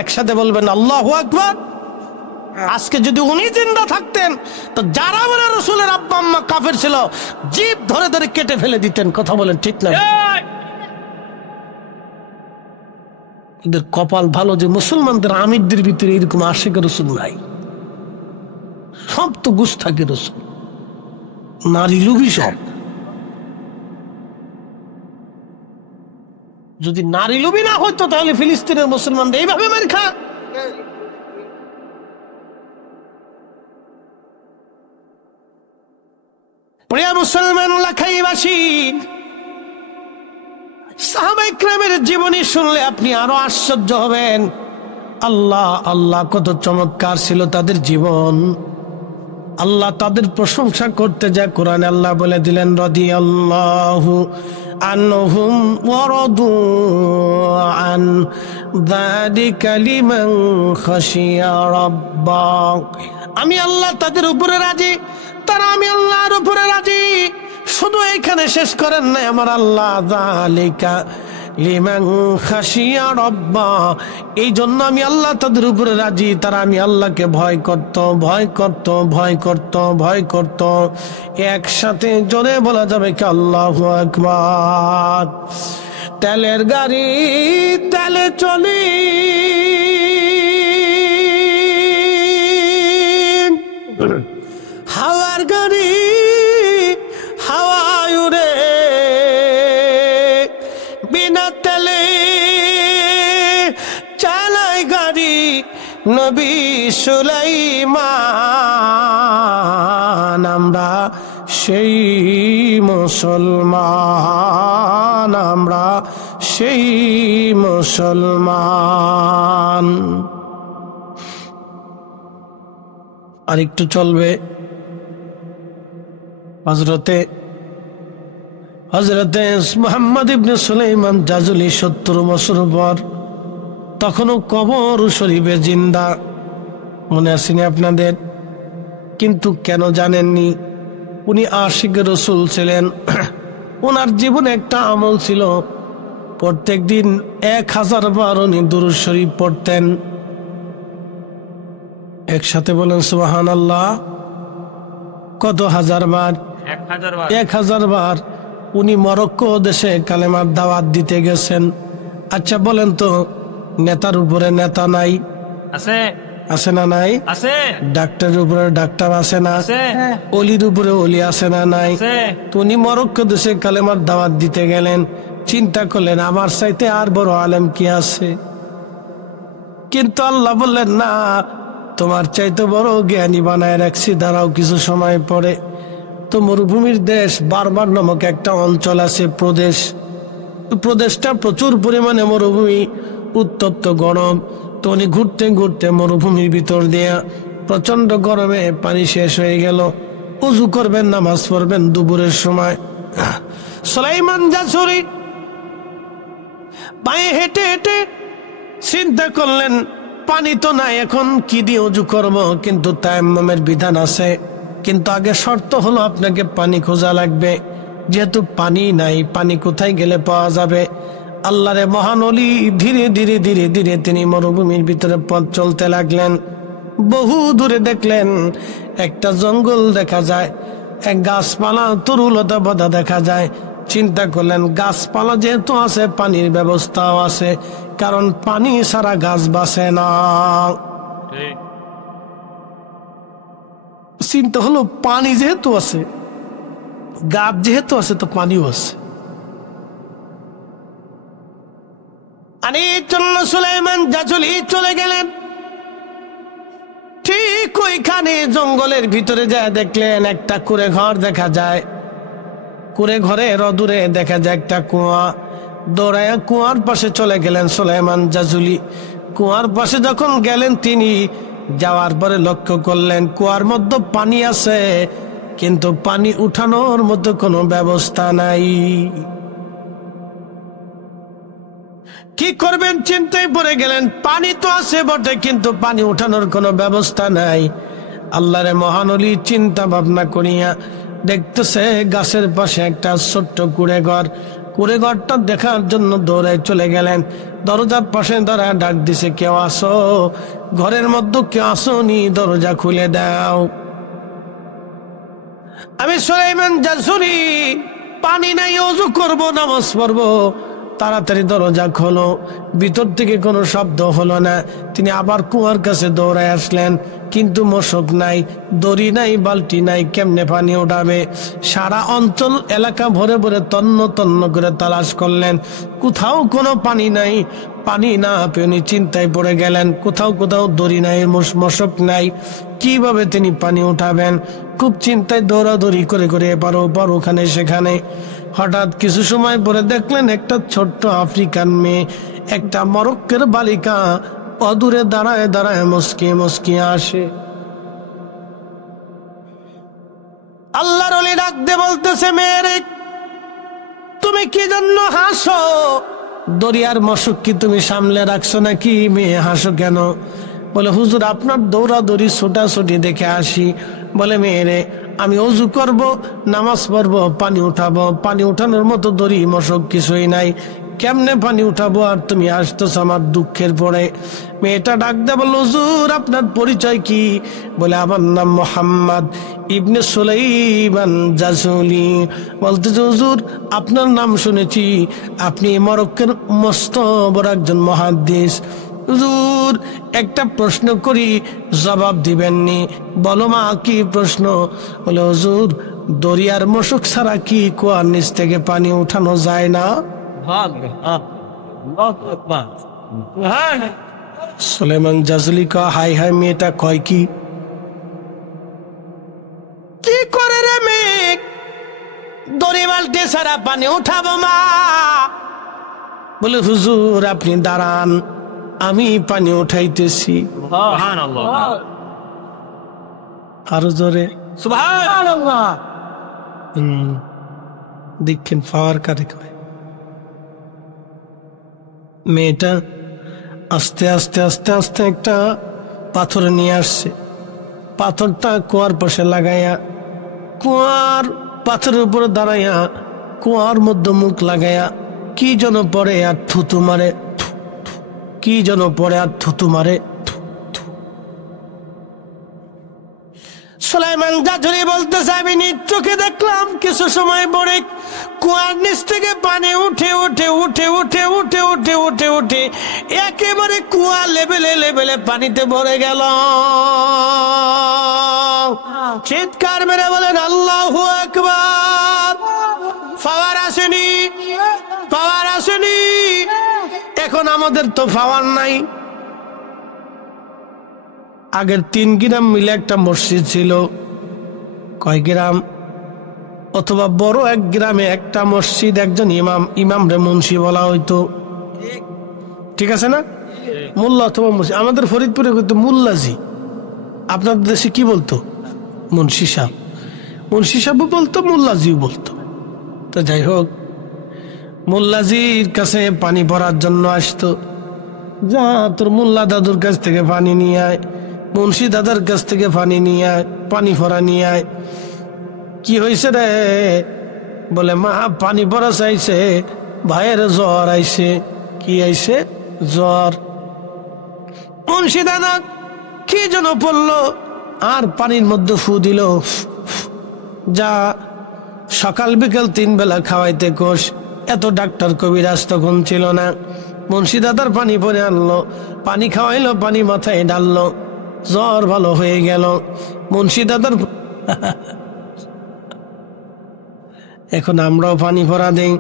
একসাথে বলবেন আল্লাহু আকবার। আজকে যদি উনি জিন্দা থাকতেন তো যারা বলে রাসূলের আব্বা আম্মা কাফের ছিল, জিভ ধরে ধরে কেটে ফেলে দিতেন। কথা বলেন ঠিক না? এদের কপাল ভালো যে মুসলমানদের আমিরদের ভিতরে এরকম আশিক রসুল নাই, সব তো গুস্তাখি রসুল, নারী লুবি সব। যদি নারী লুবি না হতো তাহলে ফিলিস্তিনের মুসলমানদের এইভাবে মার খা। প্রিয় মুসলমান লাখাইবাসী, সাহাবা ইকরামের জীবনী শুনলে আপনি আরো আশ্চর্য হবেন। আল্লাহ আল্লাহ, কত চমৎকার ছিল তাদের জীবন। আল্লাহ তাদের প্রশংসা করতে যায় কোরআনে আল্লাহ বলে দিলেন, রাদিয়াল্লাহু আনহুম ওয়া রাদু আন যালিকা লিমান খাশিয়া রাব্বাহ। আমি আল্লাহ তাদের উপরে রাজি, তারা আমি আল্লাহর উপরে রাজি। শুধু এখানে শেষ করেন নাই আমার আল্লাহ, যালিকা লিমান খাশিয়া রাব্বাহ, এই জন্য আমি আল্লাহ তাদের উপরে রাজি, তারা আমি আল্লাহকে ভয় করত, ভয় করত, ভয় করত, ভয় করত। একসাথে জোরে বলা যাবে কি আল্লাহু আকবার। তেলের গাড়ি তেলে চলি, হাওয়ার গাড়ি হাওয়ায় উড়ে, বিনা তেলে চালায় গাড়ি নবী সুলাইমান। আমরা সেই মুসলমান, আমরা সেই মুসলমান। আর একটু চলবে। হযরতে মুহাম্মদ ইবনে সুলাইমান জাজুলি 70 বছর পর তখনও কবর শরীফে জিন্দা, মনে আসেনি আপনাদের? কিন্তু কেন জানেননি? উনি আশিক রসুল ছিলেন। ওনার জীবনে একটা আমল ছিল, প্রত্যেক দিন 1000 বার উনি দুরূদ শরীফ পড়তেন। একসাথে বলেন সুবহানাল্লাহ। কত হাজার বার? 1000 বার। উনি মরক্কো দেশে কালেমার দাওয়াত দিতে গেছেন। আচ্ছা বলেন তো, নেতার উপরে নেতা নাই? আছে। আছে না নাই? আছে। ডাক্তারের উপরে ডাক্তার আছে না? আছে। অলির উপরে অলি আছে না নাই? আছে। তো উনি মরক্কো দেশে কালেমার দাওয়াত দিতে গেলেন। চিন্তা করলেন আমার চাইতে আর বড় আলেম কি আছে? কিন্তু আল্লাহ বললেন না, তোমার চাইতে বড় জ্ঞানী বানায় রাখছি, দাঁড়াও কিছু সময় পরে। তো মরুভূমির দেশ বারবার নামক একটা অঞ্চল আছে, প্রদেশটা প্রচুর পরিমাণে মরুভূমি, উত্তপ্ত গরম। তো উনি ঘুরতে ঘুরতে মরুভূমির ভিতর দিয়ে প্রচন্ড গরমে পানি শেষ হয়ে গেল। উজু করবেন, নামাজ পড়বেন দুপুরের সময়। সুলাইমান জাসুরি পায়ে হেঁটে হেঁটে চিন্তা করলেন পানি তো নাই, এখন কি দিয়ে উজু করব? কিন্তু তায়াম্মুমের বিধান আছে, কিন্তু আগে শর্ত হলো আপনাকে পানি খোঁজা লাগবে। যেহেতু পানি নাই, পানি কোথায় গেলে পাওয়া যাবে? আল্লাহরে মহান ওলি ধীরে ধীরে ধীরে ধীরে তিনি মরুভূমির ভিতরে পথ চলতে লাগলেন। বহু দূরে দেখলেন একটা জঙ্গল দেখা যায়, এক গাছপালা তরুলতা বাঁধা দেখা যায়। চিন্তা করলেন গাছপালা যেহেতু আছে, পানির ব্যবস্থাও আছে, কারণ পানি ছাড়া গাছ বাঁচে না। চিন্তা হলো পানি যেহেতু আছে, গাছ যেহেতু আছে, তো পানিও আছে। আর এই জন্য সুলাইমান জাজুলি চলে গেলেন। ঠিক ওইখানে জঙ্গলের ভিতরে যায় দেখলেন একটা কুঁড়ে ঘর দেখা যায়। কুঁড়ে ঘরে রদূরে দেখা যায় একটা কুয়া। দৌড়ায় কুয়ার পাশে চলে গেলেন সুলাইমান জাজুলি। কুয়ার পাশে যখন গেলেন, তিনি যাওয়ার পরে লক্ষ্য করলেন কুয়ার মধ্যে পানি আছে, কিন্তু পানি উঠানোর মতো কোনো ব্যবস্থা নাই। কি করবেন চিন্তায় পড়ে গেলেন। পানি তো আছে বটে, কিন্তু পানি উঠানোর কোনো ব্যবস্থা নাই। আল্লাহরে মহান ওলি চিন্তা ভাবনা করিয়া দেখতেছে গাছের পাশে একটা ছোট্ট কুঁড়ে ঘর। কুঁড়ে ঘরটা দেখার জন্য দৌড়ায় চলে গেলেন। দরজার পাশে দাঁড়ায় ডাক দিছে, কেউ আসো? ঘরের মধ্যে কেউ আসোনি, দরজা খুলে দাও। আমি সুলাইমান জাসুরি, পানি নাই, ওযু করব, নামাজ পড়বো, তাড়াতাড়ি দরজা খোলো। ভিতর থেকে কোনো শব্দ হলো না। তিনি আবার কুয়ার কাছে দৌড়ায় আসলেন, কিন্তু মশক নাই, দড়ি নাই, বালতি নাই, কেমনে পানি উঠাবে? সারা অঞ্চল এলাকা ভরে ভরে তন্ন তন্ন করে তালাশ করলেন, কোথাও কোনো পানি নাই। পানি না পেয়ে উনি চিন্তায় পড়ে গেলেন, কোথাও কোথাও দড়ি নাই, মশক নাই, কিভাবে তিনি পানি উঠাবেন? খুব চিন্তায় দৌড়াদৌড়ি করে করে এপার ওপার, ওখানে সেখানে। হঠাৎ কিছু সময় পরে দেখলেন একটা ছোট্ট আফ্রিকান মেয়ে, একটা মরক্কের বালিকা অদূরে দাঁড়ায় দাঁড়ায় মুস্কিয়ে মুস্কিয়ে আসে। আল্লাহর ওলি ডাক দিয়ে বলতেছে, মেয়েরে তুমি কি জন্য হাসো? দরিয়ার মশক কি তুমি সামলে রাখছো নাকি? মেয়ে হাসো কেন? বলে, হুজুর আপনার দৌড়াদৌড়ি ছোটাছুটি দেখে আসি। বলে, মেয়েরে আমি অজু করব, নামাজ পড়বো, পানি উঠাবো, পানি উঠানোর মতো দড়ি মশক কিছুই নাই, কেমনে পানি উঠাবো? আর তুমি আসতেছ আমার দুঃখের পরে। মেয়েটা ডাক দেয়, বলল, হুজুর আপনার পরিচয় কি? বলে, আমার নাম মোহাম্মদ ইবনে সুলাইমান জাসুলি। বলতেছে, হুজুর আপনার নাম শুনেছি, আপনি মরক্কের মস্ত বড় একজন মুহাদ্দিস। হুজুর একটা প্রশ্ন করি, জবাব দিবেননি? বলো মা, কি প্রশ্ন? বলে, হুজুর দরিয়ার মশক ছাড়া কি কুয়ার নিচ থেকে পানি উঠানো যায় না? সুলাইমান জাসুলি কয়, হাই হাই, মেয়েটা কয় কি? কি করে রে মেয়ে, দড়ি বালতি ছাড়া পানি উঠাবো মা? বলে, হুজুর আপনি দাঁড়ান, আমি পানি উঠাইতেছি। আরো জোরে সুবহানাল্লাহ। দেখেন পাওয়ার কারে কয়। মেয়েটা আস্তে আস্তে আস্তে আস্তে একটা পাথর নিয়ে আসছে, পাথরটা কুয়ার পাশে লাগাইয়া, কুয়ার পাথরের উপরে দাঁড়াইয়া, কুয়ার মধ্যে মুখ লাগাইয়া কি যেন পড়ে আর থুতু মারে, কি যেন পড়ে আর থুতু মারে। সুলাইমান জাসুলি বলতেছে, আমি নিজ চোখে দেখলাম কিছু সময় পরে কুয়ার নিচ থেকে পানি উঠে উঠে উঠে উঠে উঠে উঠে উঠে উঠে একেবারে কুয়া লেভেলে লেভেলে পানিতে ভরে গেল। চিৎকার মেরে বলেন আল্লাহু আকবার। পাওয়ার আসেনি, পাওয়ার আসেনি। এখন আমাদের তো পাওয়ার নাই। আগের 3 গ্রাম মিলে একটা মসজিদ ছিল, কয় গ্রাম অথবা বড় এক গ্রামে একটা মসজিদ, একজন ইমাম রে মুন্সি বলা হইতো, ঠিক আছে না? মোল্লা অথবা মুন্সি। আমাদের ফরিদপুরে হইতো মুল্লাজি, আপনাদের দেশে কি বলতো? মুন্সি সাহেব। মুন্সি সাহেব বলতো, মুল্লাজিও বলতো। তো যাই হোক, মুল্লাজির কাছে পানি ভরার জন্য আসতো। যা তোর মোল্লা দাদুর কাছ থেকে পানি নিয়ে আয়, মুন্সি দাদার কাছ থেকে পানি নিয়ে আয়, পানি ভরা নিয়ে আয়। কি হয়েছে রে? বলে, মা পানি ভরা চাইছে, ভাইয়ের জ্বর আইছে। কি আইছে? জ্বর। মুন্সি দাদা কি যেন পড়লো আর পানির মধ্যে ফু দিল। যা সকাল বিকেল 3 বেলা খাওয়াইতে কোষ। এত ডাক্তার কবিরাজ তখন ছিল না। মুন্সি দাদার পানি পরে আনলো, পানি খাওয়াইলো, পানি মাথায় ঢাললো, জ্বর ভালো হয়ে গেল। মুন্সি দাদার এখন আমরাও পানি ভরা দেই।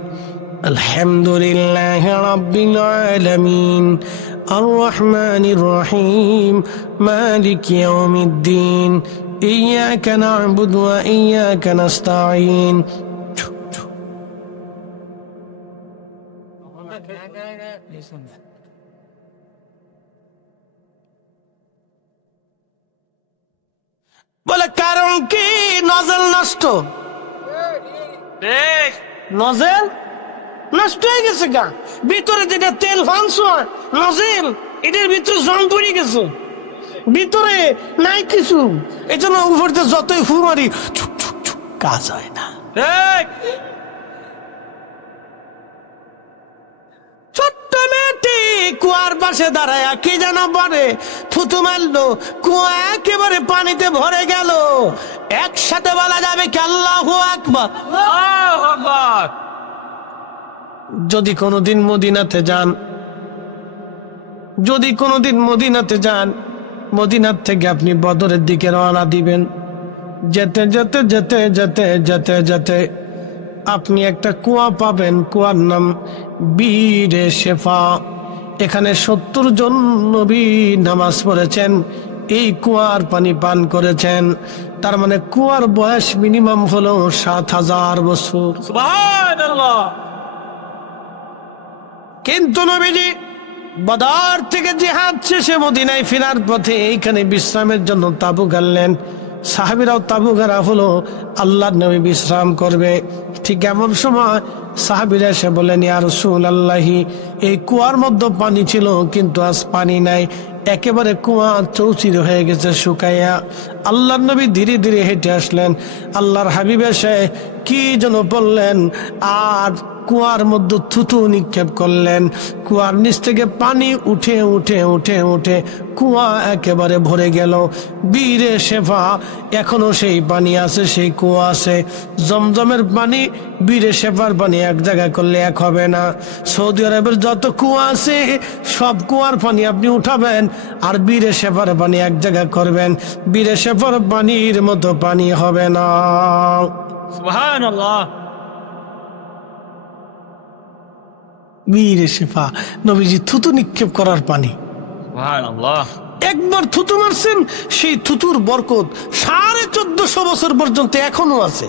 আলহামদুলিল্লাহ রাব্বিল আলামিন আর রহমানির রহিম মালিক ইয়াউমিদ্দিন ইয়াকা না'বুদু ওয়া ইয়াকা নাস্তাঈন। বলে, কারণ কি? নজল নষ্ট, নজল নষ্ট হয়ে গেছে। গা ভিতরে যেটা তেল ফাংশন নজল, এটার ভিতরে জং পড়ে গেছে, ভিতরে নাই কিছু। এই জন্য উপরতে যতই ফু মারি কাজ হয় না। ছোট্ট মেয়েটি কুয়ার পাশে দাঁড়ায় কি যেন বলে, থুতু মারলো, কুয়া একেবারে পানিতে ভরে গেল। একসাথে বলা যাবে কি আল্লাহু আকবার। যদি কোনোদিন মদিনাতে যান, মদিনার থেকে আপনি বদরের দিকে রওনা দিবেন। যেতে যেতে যেতে যেতে যেতে যেতে আপনি একটা কুয়া পাবেন, কুয়ার নাম বীরে শেফা। এখানে 70 জন নবী নামাজ পড়েছেন, এই কুয়ার পানি পান করেছেন। তার মানে কুয়ার বয়স মিনিমাম হলো 7000 বছর। সুবহানাল্লাহ। কিন্তু নবীজি বদর থেকে জিহাদ শেষে মদিনায় ফেরার পথে এইখানে বিশ্রামের জন্য তাঁবু গাড়লেন। সাহাবীরাও তাঁবু গাড়া হলো, আল্লাহর নবী বিশ্রাম করবে। ঠিক এমন সময় সাহাবীরা এসে বলেন, ইয়া রাসূলুল্লাহি, এই কুয়ার মধ্যে পানি ছিল কিন্তু আজ পানি নাই, একেবারে কুয়া চৌচির হয়ে গেছে, শুকাইয়া। আল্লাহর নবী ধীরে ধীরে হেঁটে আসলেন। আল্লাহর হাবিব এসে কি যেন বললেন, আর কুয়ার মধ্যে থুতু নিক্ষেপ করলেন। কুয়ার নিচ থেকে পানি উঠে উঠে উঠে উঠে কুয়া একেবারে ভরে গেল। বীরে শেফা, এখনো সেই পানি আছে, সেই কুয়া আছে। জমজমের পানি, বীরে শেফার পানি এক জায়গায় করলে এক হবে না। সৌদি আরবের যত কুয়া আছে সব কুয়ার পানি আপনি উঠাবেন আর বীরে শেফার পানি এক জায়গায় করবেন, বীরে শেফার পানির মতো পানি হবে না। সুবহানাল্লাহ। বীরে শেফা, নবীজি থুতু নিক্ষেপ করার পানি। সুবহানাল্লাহ। একবার থুতু মারছেন, সেই থুতুর বরকত 1450 বছর পর্যন্ত এখনো আছে।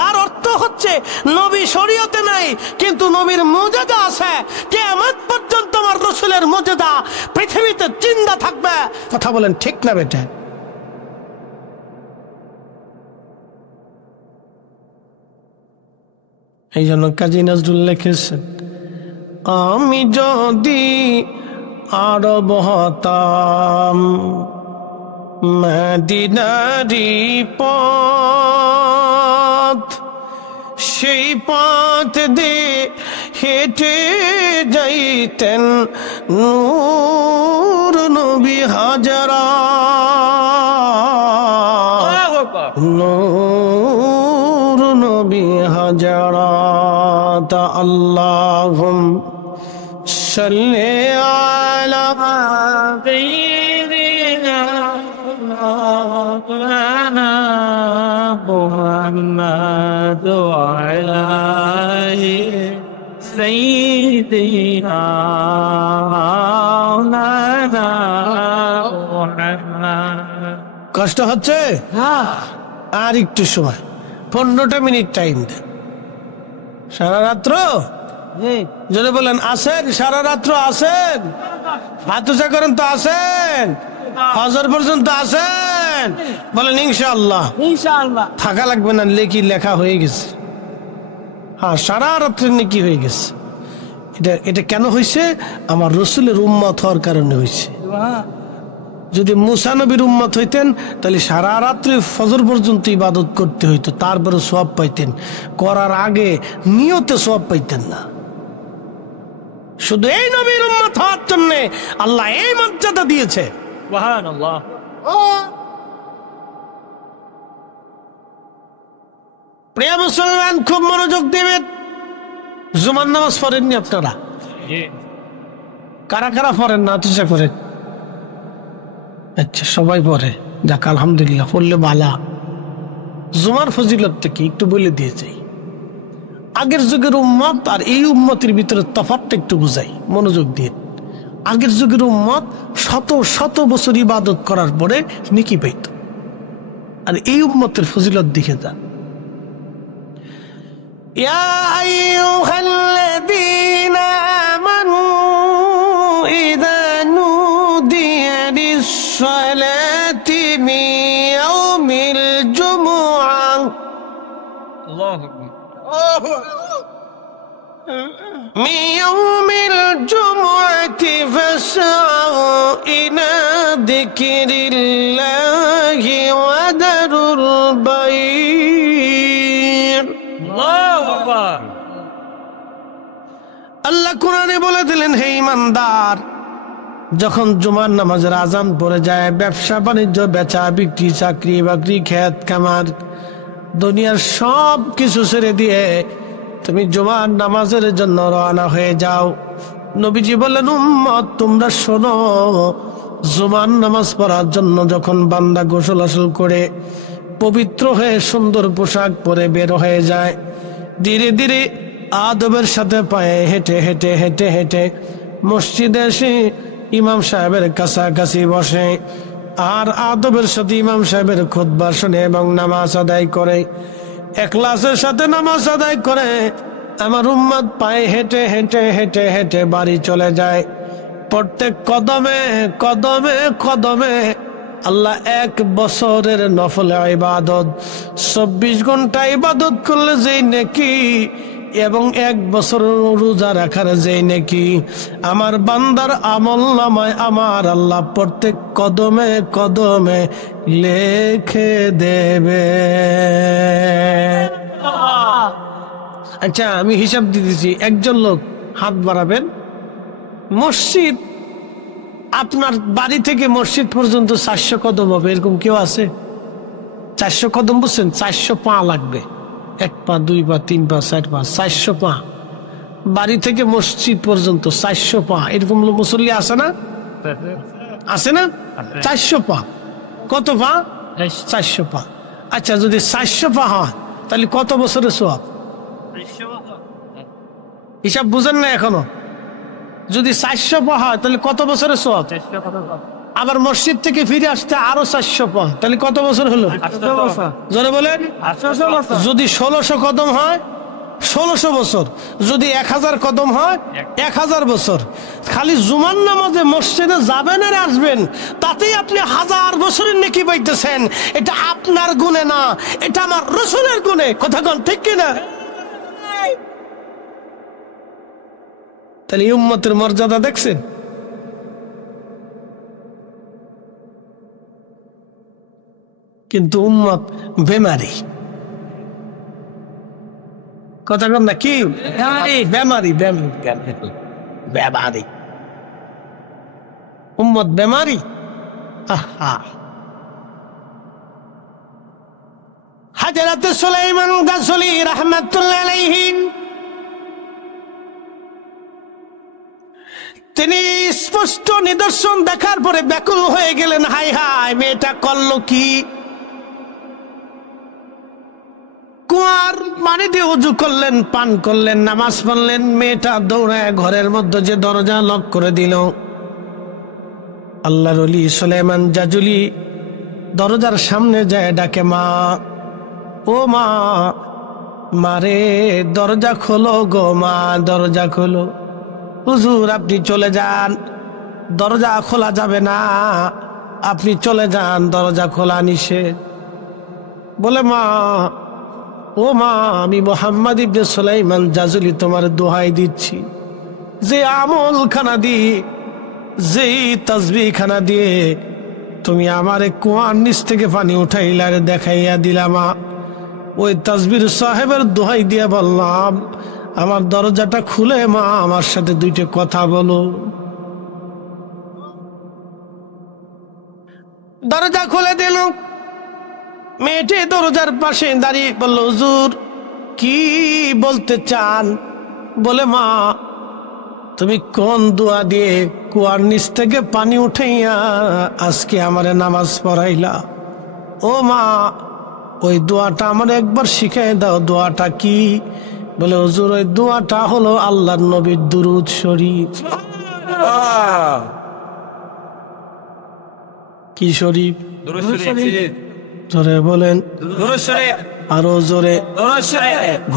তার অর্থ হচ্ছে নবী শরীয়তে নাই কিন্তু নবীর মুজিজা আছে। কিয়ামত পর্যন্ত আমার রাসূলের মুজিজা পৃথিবীতে জিন্দা থাকবে। কথা বলেন ঠিক না বেটা? এই জন্য কাজী নজরুল লিখেছেন, আমি যদি আরব হতাম, মদিনারি পথ, সেই পথ দিয়ে হেঁটে যাইতেন নূর নবী হাজারা, নূর নবী হাজারা। তা আল্লাহুম সাল্লি আলা সাইয়্যিদিনা মাওলানা মুহাম্মদ ওয়া আলা আলি সাইয়্যিদিনা মাওলানা মুহাম্মদ। কষ্ট হচ্ছে? আর একটু সময়, 15টা মিনিট টাইম দেন। সারা রাত্র যদি বলেন আসেন, সারা রাত্র আসেন, হাতুসা করেন তো আসেন, ফজর পর্যন্ত আসেন, বলেন ইনশাআল্লাহ। ইনশাআল্লাহ থাকা লাগবে না, লেখা হয়ে গেছে। হ্যাঁ, সারা রাত্রে নেকি হয়ে গেছে। এটা কেন হয়েছে? আমার রসুলের উম্মত হওয়ার কারণে হয়েছে। যদি মুসা নবীর উম্মত হইতেন তাহলে সারা রাত্রি ফজর পর্যন্ত ইবাদত করতে হইতো, তারপরে সওয়াব পাইতেন। করার আগে নিয়তে সওয়াব পাইতেন না। শুধু এই নবীর উম্মত হওয়ার জন্য আল্লাহ এই মর্যাদা দিয়েছে। সুবহানাল্লাহ। প্রিয় মুসলমান, খুব মনোযোগ দিবেন। জুমার নামাজ পড়েননি আপনারা? কারা কারা পড়েন না? তুষা করেন? আচ্ছা, সবাই পড়ে, যাক আলহামদুলিল্লাহ, পড়লে বালা। জুমার ফজিলতটা কি একটু বলে দিয়ে যাই। আগের যুগের উম্মত আর এই উম্মতের ভিতরে তফাৎটা একটু বুঝাই, মনোযোগ দিয়ে। আগের যুগের উম্মত শত শত বছর ইবাদত করার পরে নেকি পাইত, আর এই উম্মতের ফজিলত দেখে যান। ইয়া আইয়ুহাল্লাযীনা আমানু ইযা নুদিয়া লিস-সালাতি মিন ইয়াউমিল জুমুআহ, আল্লাহু আকবার, من يوم الجمعة فاسعوا إلى ذكر الله وذروا البيع। আল্লাহু আকবার। আল্লাহ কোরআনে বলে দিলেন, হে ঈমানদার, যখন জুমার নামাজের আজান পড়ে যায়, ব্যবসা বাণিজ্য, বেচা বিক্রি, চাকরি বাকরি, খেত খামার, দুনিয়ার সব কিছু ছেড়ে দিয়ে তুমি জুমার নামাজের জন্য রওনা হয়ে যাও। নবীজি বললেন, উম্মত তোমরা শোনো, জুমার নামাজ পড়ার জন্য যখন বান্দা গোসল আসল করে পবিত্র হয়ে সুন্দর পোশাক পরে বের হয়ে যায়, ধীরে ধীরে আদবের সাথে পায়ে হেঁটে হেঁটে হেঁটে হেঁটে মসজিদে এসে ইমাম সাহেবের কাছাকাছি বসে আর আদবের সাথে ইমাম সাহেবের খুতবা শুনে এবং নামাজ আদায় করে, ইখলাসের সাথে নামাজ আদায় করে, আমার উম্মত পায়ে হেঁটে হেঁটে হেঁটে হেঁটে বাড়ি চলে যায়। প্রত্যেক কদমে কদমে কদমে আল্লাহ 1 বছরের নফল ইবাদত, 24 ঘন্টা ইবাদত করলে যেই নেকি এবং 1 বছর রোজা রাখার যেই নেকি আমার বান্দার আমল নামায় আমার আল্লাহ প্রত্যেক কদমে কদমে লিখে দেবে। আচ্ছা, আমি হিসাব দিতেছি, একজন লোক হাত বাড়াবেন। মসজিদ আপনার বাড়ি থেকে মসজিদ পর্যন্ত 400 কদম হবে, এরকম কেউ আছে? 400 কদম বুঝছেন? 400 পা লাগবে, 1 পা 2 পা 3 পা 4 পা, 400 পা বাড়ি থেকে মসজিদ পর্যন্ত 400 পা। এরকম মুসল্লি আছে না? আছে না? 400 পা। কত পা? 400 পা। আচ্ছা, যদি 400 পা হয় তাহলে কত বছরের সওয়াব? হিসাব বুঝেন না এখনো? যদি 400 পা হয় তাহলে কত বছরের সওয়াব? আবার মসজিদ থেকে ফিরে আসতে আরো 400 পা, তাহলে কত বছর হলো? জোরে বলেন। যদি 1600 কদম হয় 1600 বছর, যদি 1000 কদম হয় 1000 বছর। খালি জুমার নামাজে মসজিদে যাবেন আর আসবেন, তাতেই আপনি 1000 বছরের নেকি পাইতেছেন। এটা আপনার গুণে না, এটা আমার রাসূলের গুণে। কথা কোন ঠিক কিনা? তাহলে উম্মতের মর্যাদা দেখছেন? কিন্তু উম্মত বেমারি। কথা কন না কি? বেমারি বেমারি, উম্মত বেমারি। হযরত সুলাইমান গাছলি রাহমাতুল্লাহ আলাইহি তিনি স্পষ্ট নিদর্শন দেখার পরে ব্যাকুল হয়ে গেলেন, হায় হায় মেয়েটা করলো কি? কুয়ার পানি দিয়ে উজু করলেন, পান করলেন, নামাজ পড়লেন, মেয়েটা দৌড়ায় ঘরের মধ্যে যে দরজা লক করে দিল। আল্লাহর ওলি সুলাইমান জাজুলি দরজার সামনে যায় ডাকে, মা, ও মা, মারে দরজা খোলো গো মা, দরজা খোলো। হুজুর আপনি চলে যান, দরজা খোলা যাবে না, আপনি চলে যান, দরজা খোলা নিষেধ। বলে, মা, ও মা, আমি মুহাম্মদ ইবনে সুলাইমান জাজুলি তোমার দোহাই দিচ্ছি, যে আমল খানা দিয়ে, যেই তাসবিহ খানা দিয়ে তুমি আমারে কুয়ার নিচ থেকে পানি উঠাইলারে দেখাইয়া দিলামা, ওই তাসবির সাহেবের দোহাই দিয়া বললাম, আমার দরজাটা খুলে মা আমার সাথে 2টা কথা বলো। দরজা খুলে দিল। মেয়েটি দরজার পাশে দাঁড়িয়ে বলল, হুজুর কি বলতে চান? বলে, মা, তুমি কোন দোয়া দিয়ে কুয়ার নিচ থেকে পানি উঠাইয়া আজকে আমারে নামাজ পড়াইলা? ও মা, ওই দোয়াটা আমার একবার শিখাই দাও, দোয়াটা কি? বলে, হুজুর ওই দোয়াটা হলো আল্লাহর নবীর দুরূদ শরীফ। কি শরীফ? জোরে বলেন, আরো জোরে।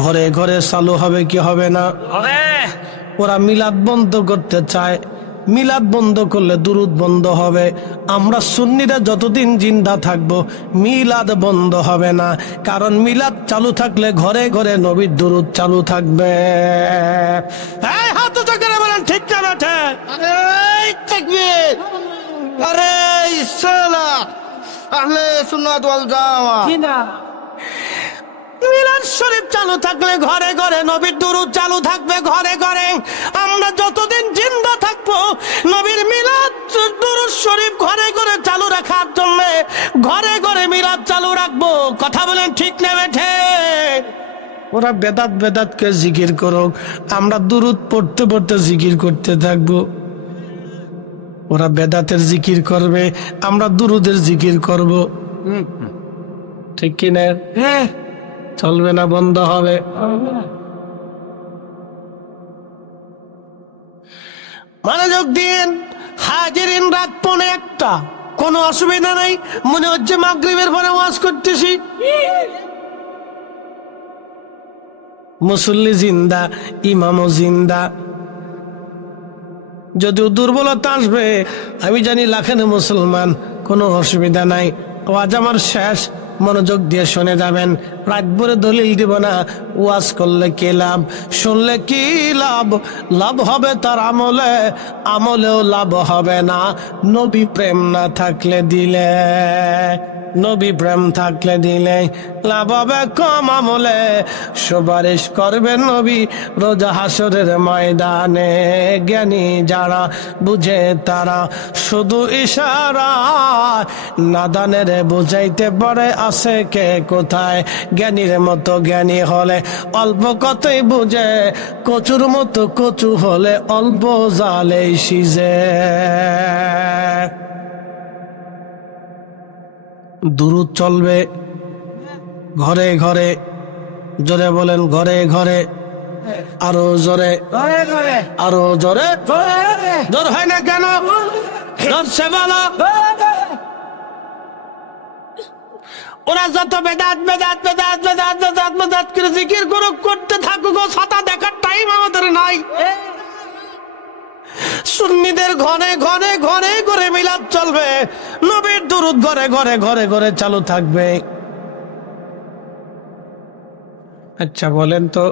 ঘরে ঘরে চালু হবে কি হবে না? ওরা মিলাদ বন্ধ করতে চায়, মিলাদ বন্ধ করলে দুরূদ বন্ধ হবে। আমরা সুন্নিরা যতদিন জিন্দা থাকবো মিলাদ বন্ধ হবে না, কারণ মিলাদ চালু থাকলে ঘরে ঘরে নবীর দুরূদ চালু থাকবে। হাত উঁচু করে বলেন, ঠিক না বেঠে? আরে ইসলা আহলে সুন্নাত ওয়াল জামাত, মিলাদ শরীফ চালু থাকলে ঘরে ঘরে নবীর দুরূদ চালু থাকবে। ঘরে ঘরে আমরা যতদিন জিন্দা থাকবো নবীর মিলাদ দুরূদ শরীফ ঘরে ঘরে চালু রাখার জন্য ঘরে ঘরে মিলাদ চালু রাখবো। কথা বলেন, ঠিক না বেঠে? ওরা বেদাত বেদাতকে জিকির করুক, আমরা দুরুদ পড়তে পড়তে জিকির করতে থাকবো। ওরা বেদাতের জিকির করবে, আমরা দুরুদের জিকির করব। ঠিক কিনা? চলবে না, বন্ধ হবে। মনোযোগ দিন হাজিরিন, রাত 1:45, কোনো অসুবিধা নাই। মনে হচ্ছে মাগরিবের পরে ওয়াজ করতেছি। মুসল্লি জিন্দা, ইমামও জিন্দা। যদিও দুর্বলতা আসবে, আমি জানি লাখের মুসলমান, কোনো অসুবিধা নাই। ওয়াজ আমার শেষ, মনোযোগ দিয়ে শুনে যাবেন। রাত ভরে দলিল দিব না। ওয়াজ করলে কি লাভ, শুনলে কি লাভ? লাভ হবে তার আমলে, আমলেও লাভ হবে না নবী প্রেম না থাকলে দিলে। নবী প্রেম থাকলে দিলে লাভ হবে কম আমলে। সুপারিশ করবে নবী রোজা হাসরের ময়দানে। জ্ঞানী যারা বুঝে তারা শুধু ইশারা, নাদানের বুঝাইতে পারে আছে কে কোথায়। জ্ঞানীর মতো জ্ঞানী হলে অল্প কথাই বুঝে, কচুর মতো কচু হলে অল্প জালেই সিজে। দুরূদ চলবে ঘরে ঘরে, জোরে বলেন ঘরে ঘরে, আরো জোরে, আরো জোরে। জোর হয় না কেন? জোরছে বলো। ওরা যত বেদাত বেদাত বেদাত বেদাত বেদাত বেদাত করে জিকির করতে থাকুক, ছাতা দেখার টাইম আমাদের নাই। সুন্নিদের ঘরে ঘরে ঘরে ঘরে মিলাদ চলবে, নবীর দুরূদ ঘরে ঘরে ঘরে ঘরে চালু থাকবে। আচ্ছা বলেন তো,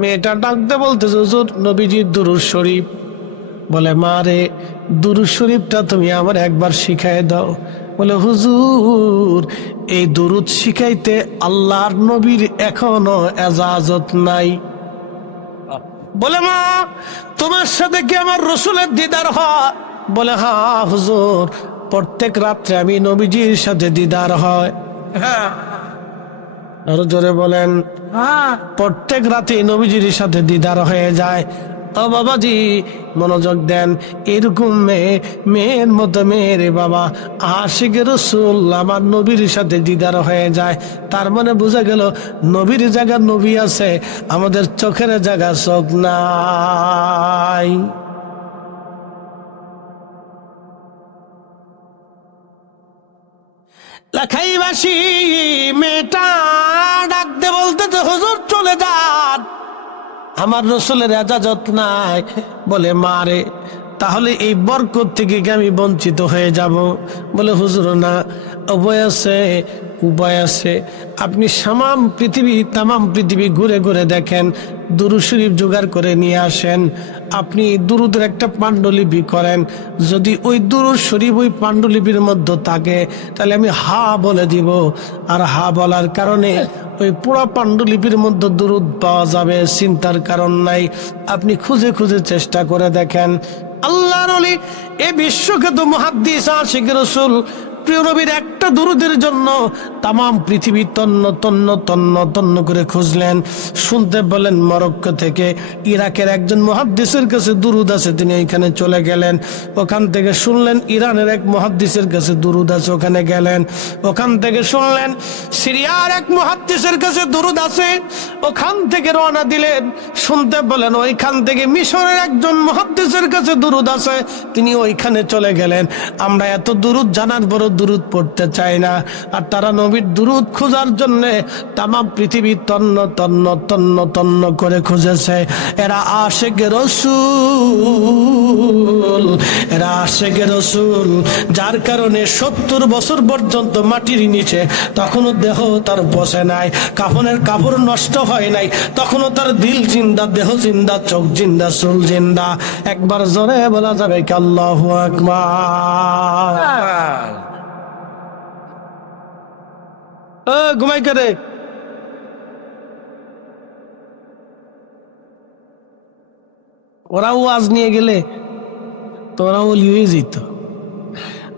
মেয়েটা ডাকতে বলতেছে হুজুর নবীজির দুরূদ শরীফ। বলে মা রে, দুরূদ শরীফটা তুমি আমার একবার শিখাই দাও। বলে হুজুর এই দুরূদ শিখাইতে আল্লাহর নবীর এখনো এজাজত নাই। বলে মা তোমার সাথে কি আমার রসুলের দিদার হয়? বলে হ্যাঁ হুজুর, প্রত্যেক রাত্রে আমি নবীজির সাথে দিদার হয়। আরো জোরে বলেন। প্রত্যেক রাতে নবীজির সাথে দিদার হয়ে যায়। ও বাবাজি মনোযোগ দেন, এরকম মেয়ের মতো মেয়েরে বাবা আশিকে রসুল আমার নবীর সাথে দিদার হয়ে যায়। তার মানে বোঝা গেল নবীর জায়গা নবী আছে, আমাদের চোখের জায়গা চোখ নাই। লাখাইবাসী মেয়েটা ডাকতে বলতে তো হুজুর চলে যান, আমার রসুলের এজাজত নাই। বলে মা রে, তাহলে এই বরকত থেকে কি আমি বঞ্চিত হয়ে যাব? বলে হুজুর না, উপায় আছে, উপায় আছে। আপনি তামাম পৃথিবী ঘুরে ঘুরে দেখেন, দুরূদ শরীফ জোগাড় করে নিয়ে আসেন। আপনি দুরূদের একটা পাণ্ডুলিপি করেন। যদি ওই দুরূদ শরীফ ওই পাণ্ডুলিপির মধ্যে থাকে, তাহলে আমি হা বলে দিব। আর হা বলার কারণে ওই পুরো পাণ্ডুলিপির মধ্যে দুরূদ পাওয়া যাবে, চিন্তার কারণ নাই। আপনি খুঁজে খুঁজে চেষ্টা করে দেখেন। আল্লাহর ওলি এই বিশ্বখ্যাত মুহাদ্দিস আশিক রাসূল প্রিয় নবীর একটা দুরূদের জন্য তামাম পৃথিবী তন্ন তন্ন তন্ন তন্ন করে খুঁজলেন। শুনতে বলেন মরক্কো থেকে ইরাকের একজন মুহাদ্দিসের কাছে দুরূদ আছে, তিনি এখানে চলে গেলেন। ওখান থেকে শুনলেন ইরানের এক মুহাদ্দিসের কাছে দুরূদ আছে, ওখানে গেলেন। ওখান থেকে শুনলেন সিরিয়ার এক মুহাদ্দিসের কাছে দুরূদ আছে, ওখান থেকে রওনা দিলেন। শুনতে বলেন ওইখান থেকে মিশরের একজন মুহাদ্দিসের কাছে দুরূদ আছে, তিনি ওইখানে চলে গেলেন। আমরা এত দুরূদ জানার পরও দুরূদ পড়তে চাই না, আর তারা নবীর দুরূদ খোঁজার জন্য তামাম পৃথিবী তন্ন তন্ন তন্ন তন্ন করে খুঁজেছে। এরা আশিক রাসূল, এরা আশিক রাসূল, যার কারণে 70 বছর পর্যন্ত মাটির নিচে তখনও দেহ তার বসে নাই, কাফনের কাপড় নষ্ট হয় নাই, তখনও তার দিল জিন্দা, দেহ জিন্দা, চোখ জিন্দা, চুল জিন্দা। একবার জোরে বলা যাবে কি আল্লাহু আকবার? ঘুমাই করে ওরা ওয়াজ নিয়ে গেলে তোরা ওলি হয়ে যেত।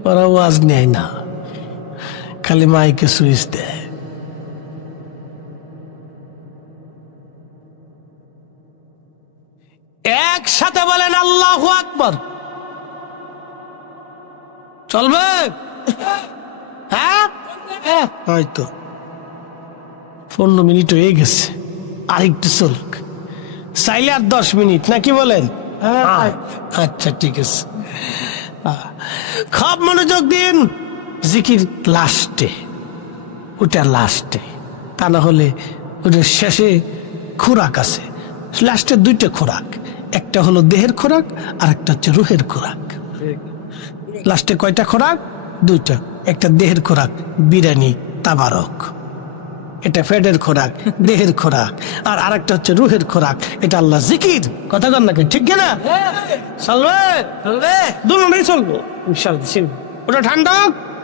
ওরা ওয়াজ নেয় না, খালি মাইকে সুইচ দেয়। সাথে বলেন আল্লাহু আকবার। চলবে? হ্যাঁ, হয়তো 15 মিনিট হয়ে গেছে, আরেকটু চলুক, চাইলে আর 10 মিনিট, নাকি বলেন? আচ্ছা ঠিক আছে, খুব মনোযোগ দিন। জিকির লাস্টে, ওটা লাস্টে, তা না হলে ওটার শেষে খোরাক আছে। লাস্টে 2টা খোরাক, একটা হলো দেহের খোরাক আর একটা হচ্ছে রুহের খোরাক। লাস্টে কয়টা খোরাক? 2টা। একটা দেহের খোরাক, বিরিয়ানি, তাবারক, এটা পেটের খোরাক, দেহের খোরাক। আর আরেকটা হচ্ছে রুহের খোরাক, এটা আল্লাহ জিকির। কথা কন নাকি, ঠিক কিনা? চলবে? চলবে, দুটোই চলবো ইনশাআল্লাহ। ওটা ঠান্ডা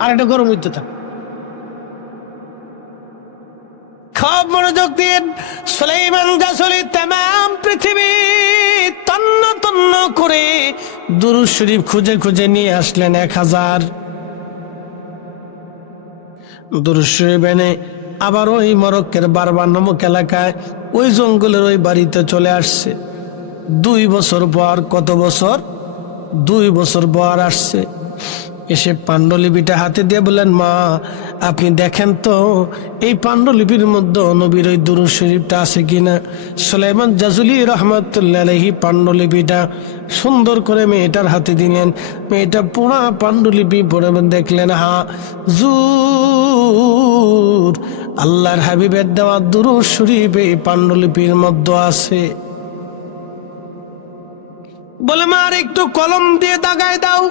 আর এটা গরম হইতে থাক। খুব মনোযোগ দিন। সুলাইমান জাসুলি তামাম পৃথিবী তন্ন তন্ন করে দুরূদ শরীফ খুঁজে খুঁজে নিয়ে আসলেন 1000 দুরূদ শরীফ এনে আবার ওই মরক্কের বারবার নামক এলাকায় ওই জঙ্গলের ওই বাড়িতে চলে আসছে। 2 বছর পর, কত বছর? 2 বছর পর আসছে। এসে পাণ্ডুলিপিটা হাতে দিয়ে বললেন, মা আপনি দেখেন তো এই পাণ্ডুলিপির মধ্যে নবীর ওই দুরূদ শরীফটা আছে কিনা। সুলাইমান জাসুলি রহমাতুল্লাহ আলাইহি পাণ্ডুলিপিটা সুন্দর করে মেয়েটার হাতে দিলেন। মেয়েটা পুরা পাণ্ডুলিপি পড়ে দেখলেন, হ্যাঁ জুর, আল্লাহর হাবিবের দেওয়া দুরূদ শরীফ এই পাণ্ডুলিপির মধ্যে আছে। বলে, মা আর একটু কলম দিয়ে দাগায় দাও।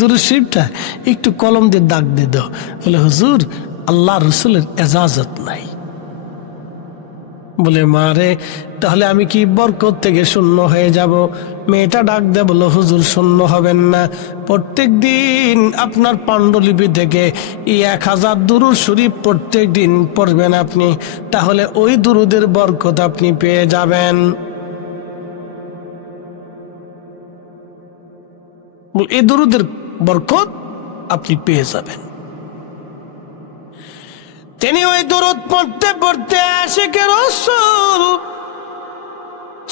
দুরূদ শরীফটা একটু কলম দিয়ে দাগ দিয়ে দাও। বলে, হুজুর আল্লাহ রসুলের এজাজত নাই। বলে, মা রে তাহলে আমি কি বরকত থেকে শূন্য হয়ে যাব? মেয়েটা ডাক দেয়, বলো, হুজুর শূন্য হবেন না, প্রত্যেক দিন আপনার পাণ্ডুলিপি থেকে 1000 দুরূদ শরীফ প্রত্যেক দিন পড়বেন আপনি, তাহলে ওই দুরুদের বরকত আপনি পেয়ে যাবেন। এই দুরুদের বরকত আপনি পেয়ে যাবেন। তিনি ওই দুরুদ পড়তে পড়তে আশিকে রাসূল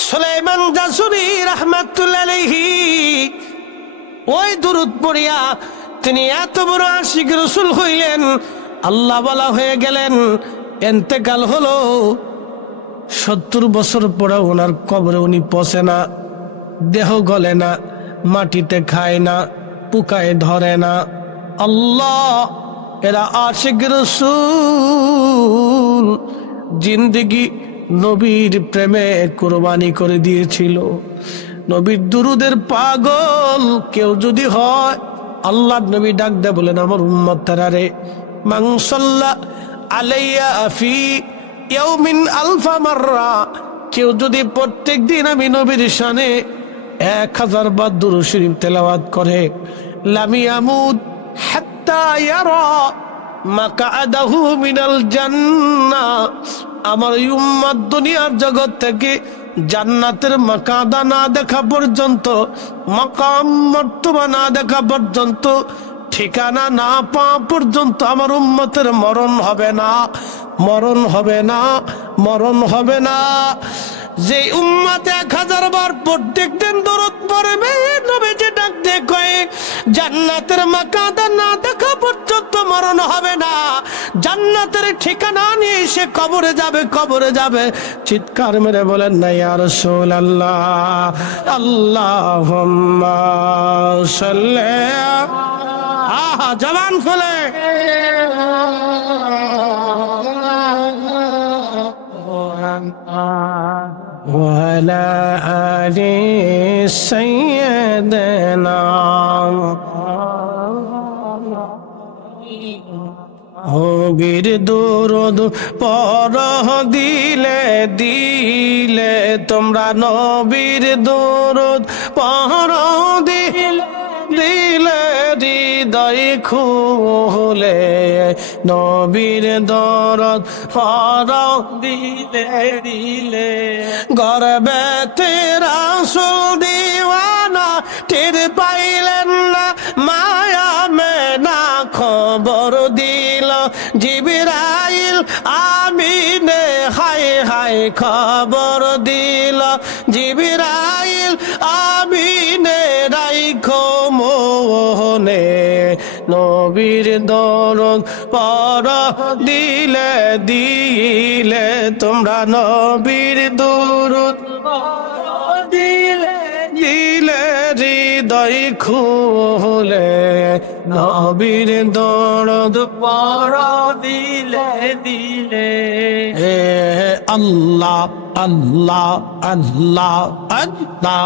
সুলাইমান জাসুরি রাহমাতুল্লাহ আলাইহি ওই দুরুদ পড়িয়া তিনি এত বড় আশিক রাসূল হইলেন, আল্লাহ ওয়ালা হয়ে গেলেন। ইন্তেকাল হলো। 70 বছর পরে ওনার কবরে উনি পচে না, দেহ গলে না, মাটিতে খায় না, পোকায় ধরে না। আল্লাহ, এরা আশিক রাসূল জিন্দেগি নবীর প্রেমে কুরবানি করে দিয়েছিল। নবীর দুরুদের পাগল কেউ যদি হয়, আল্লাহ নবী ডাক দেয়, বলেন, আমার উম্মতরা রে, মান সাল্লা আলাইয়া ফি ইয়াউমিন আলফা মাররা, কেউ যদি প্রত্যেক দিন আমি নবীর শানে 1000 বার দুরূদ শরীফ তেলাওয়াত করে, লাম ইয়ামুত হাত্তা ইয়ারা মাকআদাহু মিনাল জান্নাহ, আমার উম্মত দুনিয়ার জগৎ থেকে জান্নাতের মাকাদা না দেখা পর্যন্ত, মাকাম মর্তবা না দেখা পর্যন্ত, ঠিকানা না পাওয়া পর্যন্ত আমার উম্মতের মরণ হবে না, মরণ হবে না, মরণ হবে না। যে উম্মত 1000 বার প্রত্যেক দিন দরুদ পড়বে, নবীজি ডাক দিয়ে কয়, জান্নাতের মাকাদা না দেখা পর্যন্ত মরণ হবে না, জান্নাতের ঠিকানা নিয়ে সে কবরে যাবে, কবরে যাবে। চিৎকার মেরে বলেন না ইয়া রাসূলুল্লাহ, আল্লাহুম্মা সাল্লি, আহা জবান খুলে ওয়ালা আলি সাইয়্যিদিনা, নবীর দুরূদ পড়হ দিলে দিলে, তোমরা নবীর দুরূদ পড়হ দিলে দিলে, হৃদয় খুলে নবীর দরদ পড়হ দিলে দিলে, গর্বেতে রাসূল দিওয়ানা টের পাইলেন না, মায়া মেনা খবর দিল জিবরাইল আমিনে, হায় হায় খবর দিল জিবরাইল নবীর দরুদ পর দিলে দিলে তোমরা নবীর দরুদ দিলে দিলে হৃদয় খুলে নবীর দরুদ পর দিলে দিলে আল্লাহ আল্লাহ আল্লাহ আল্লাহ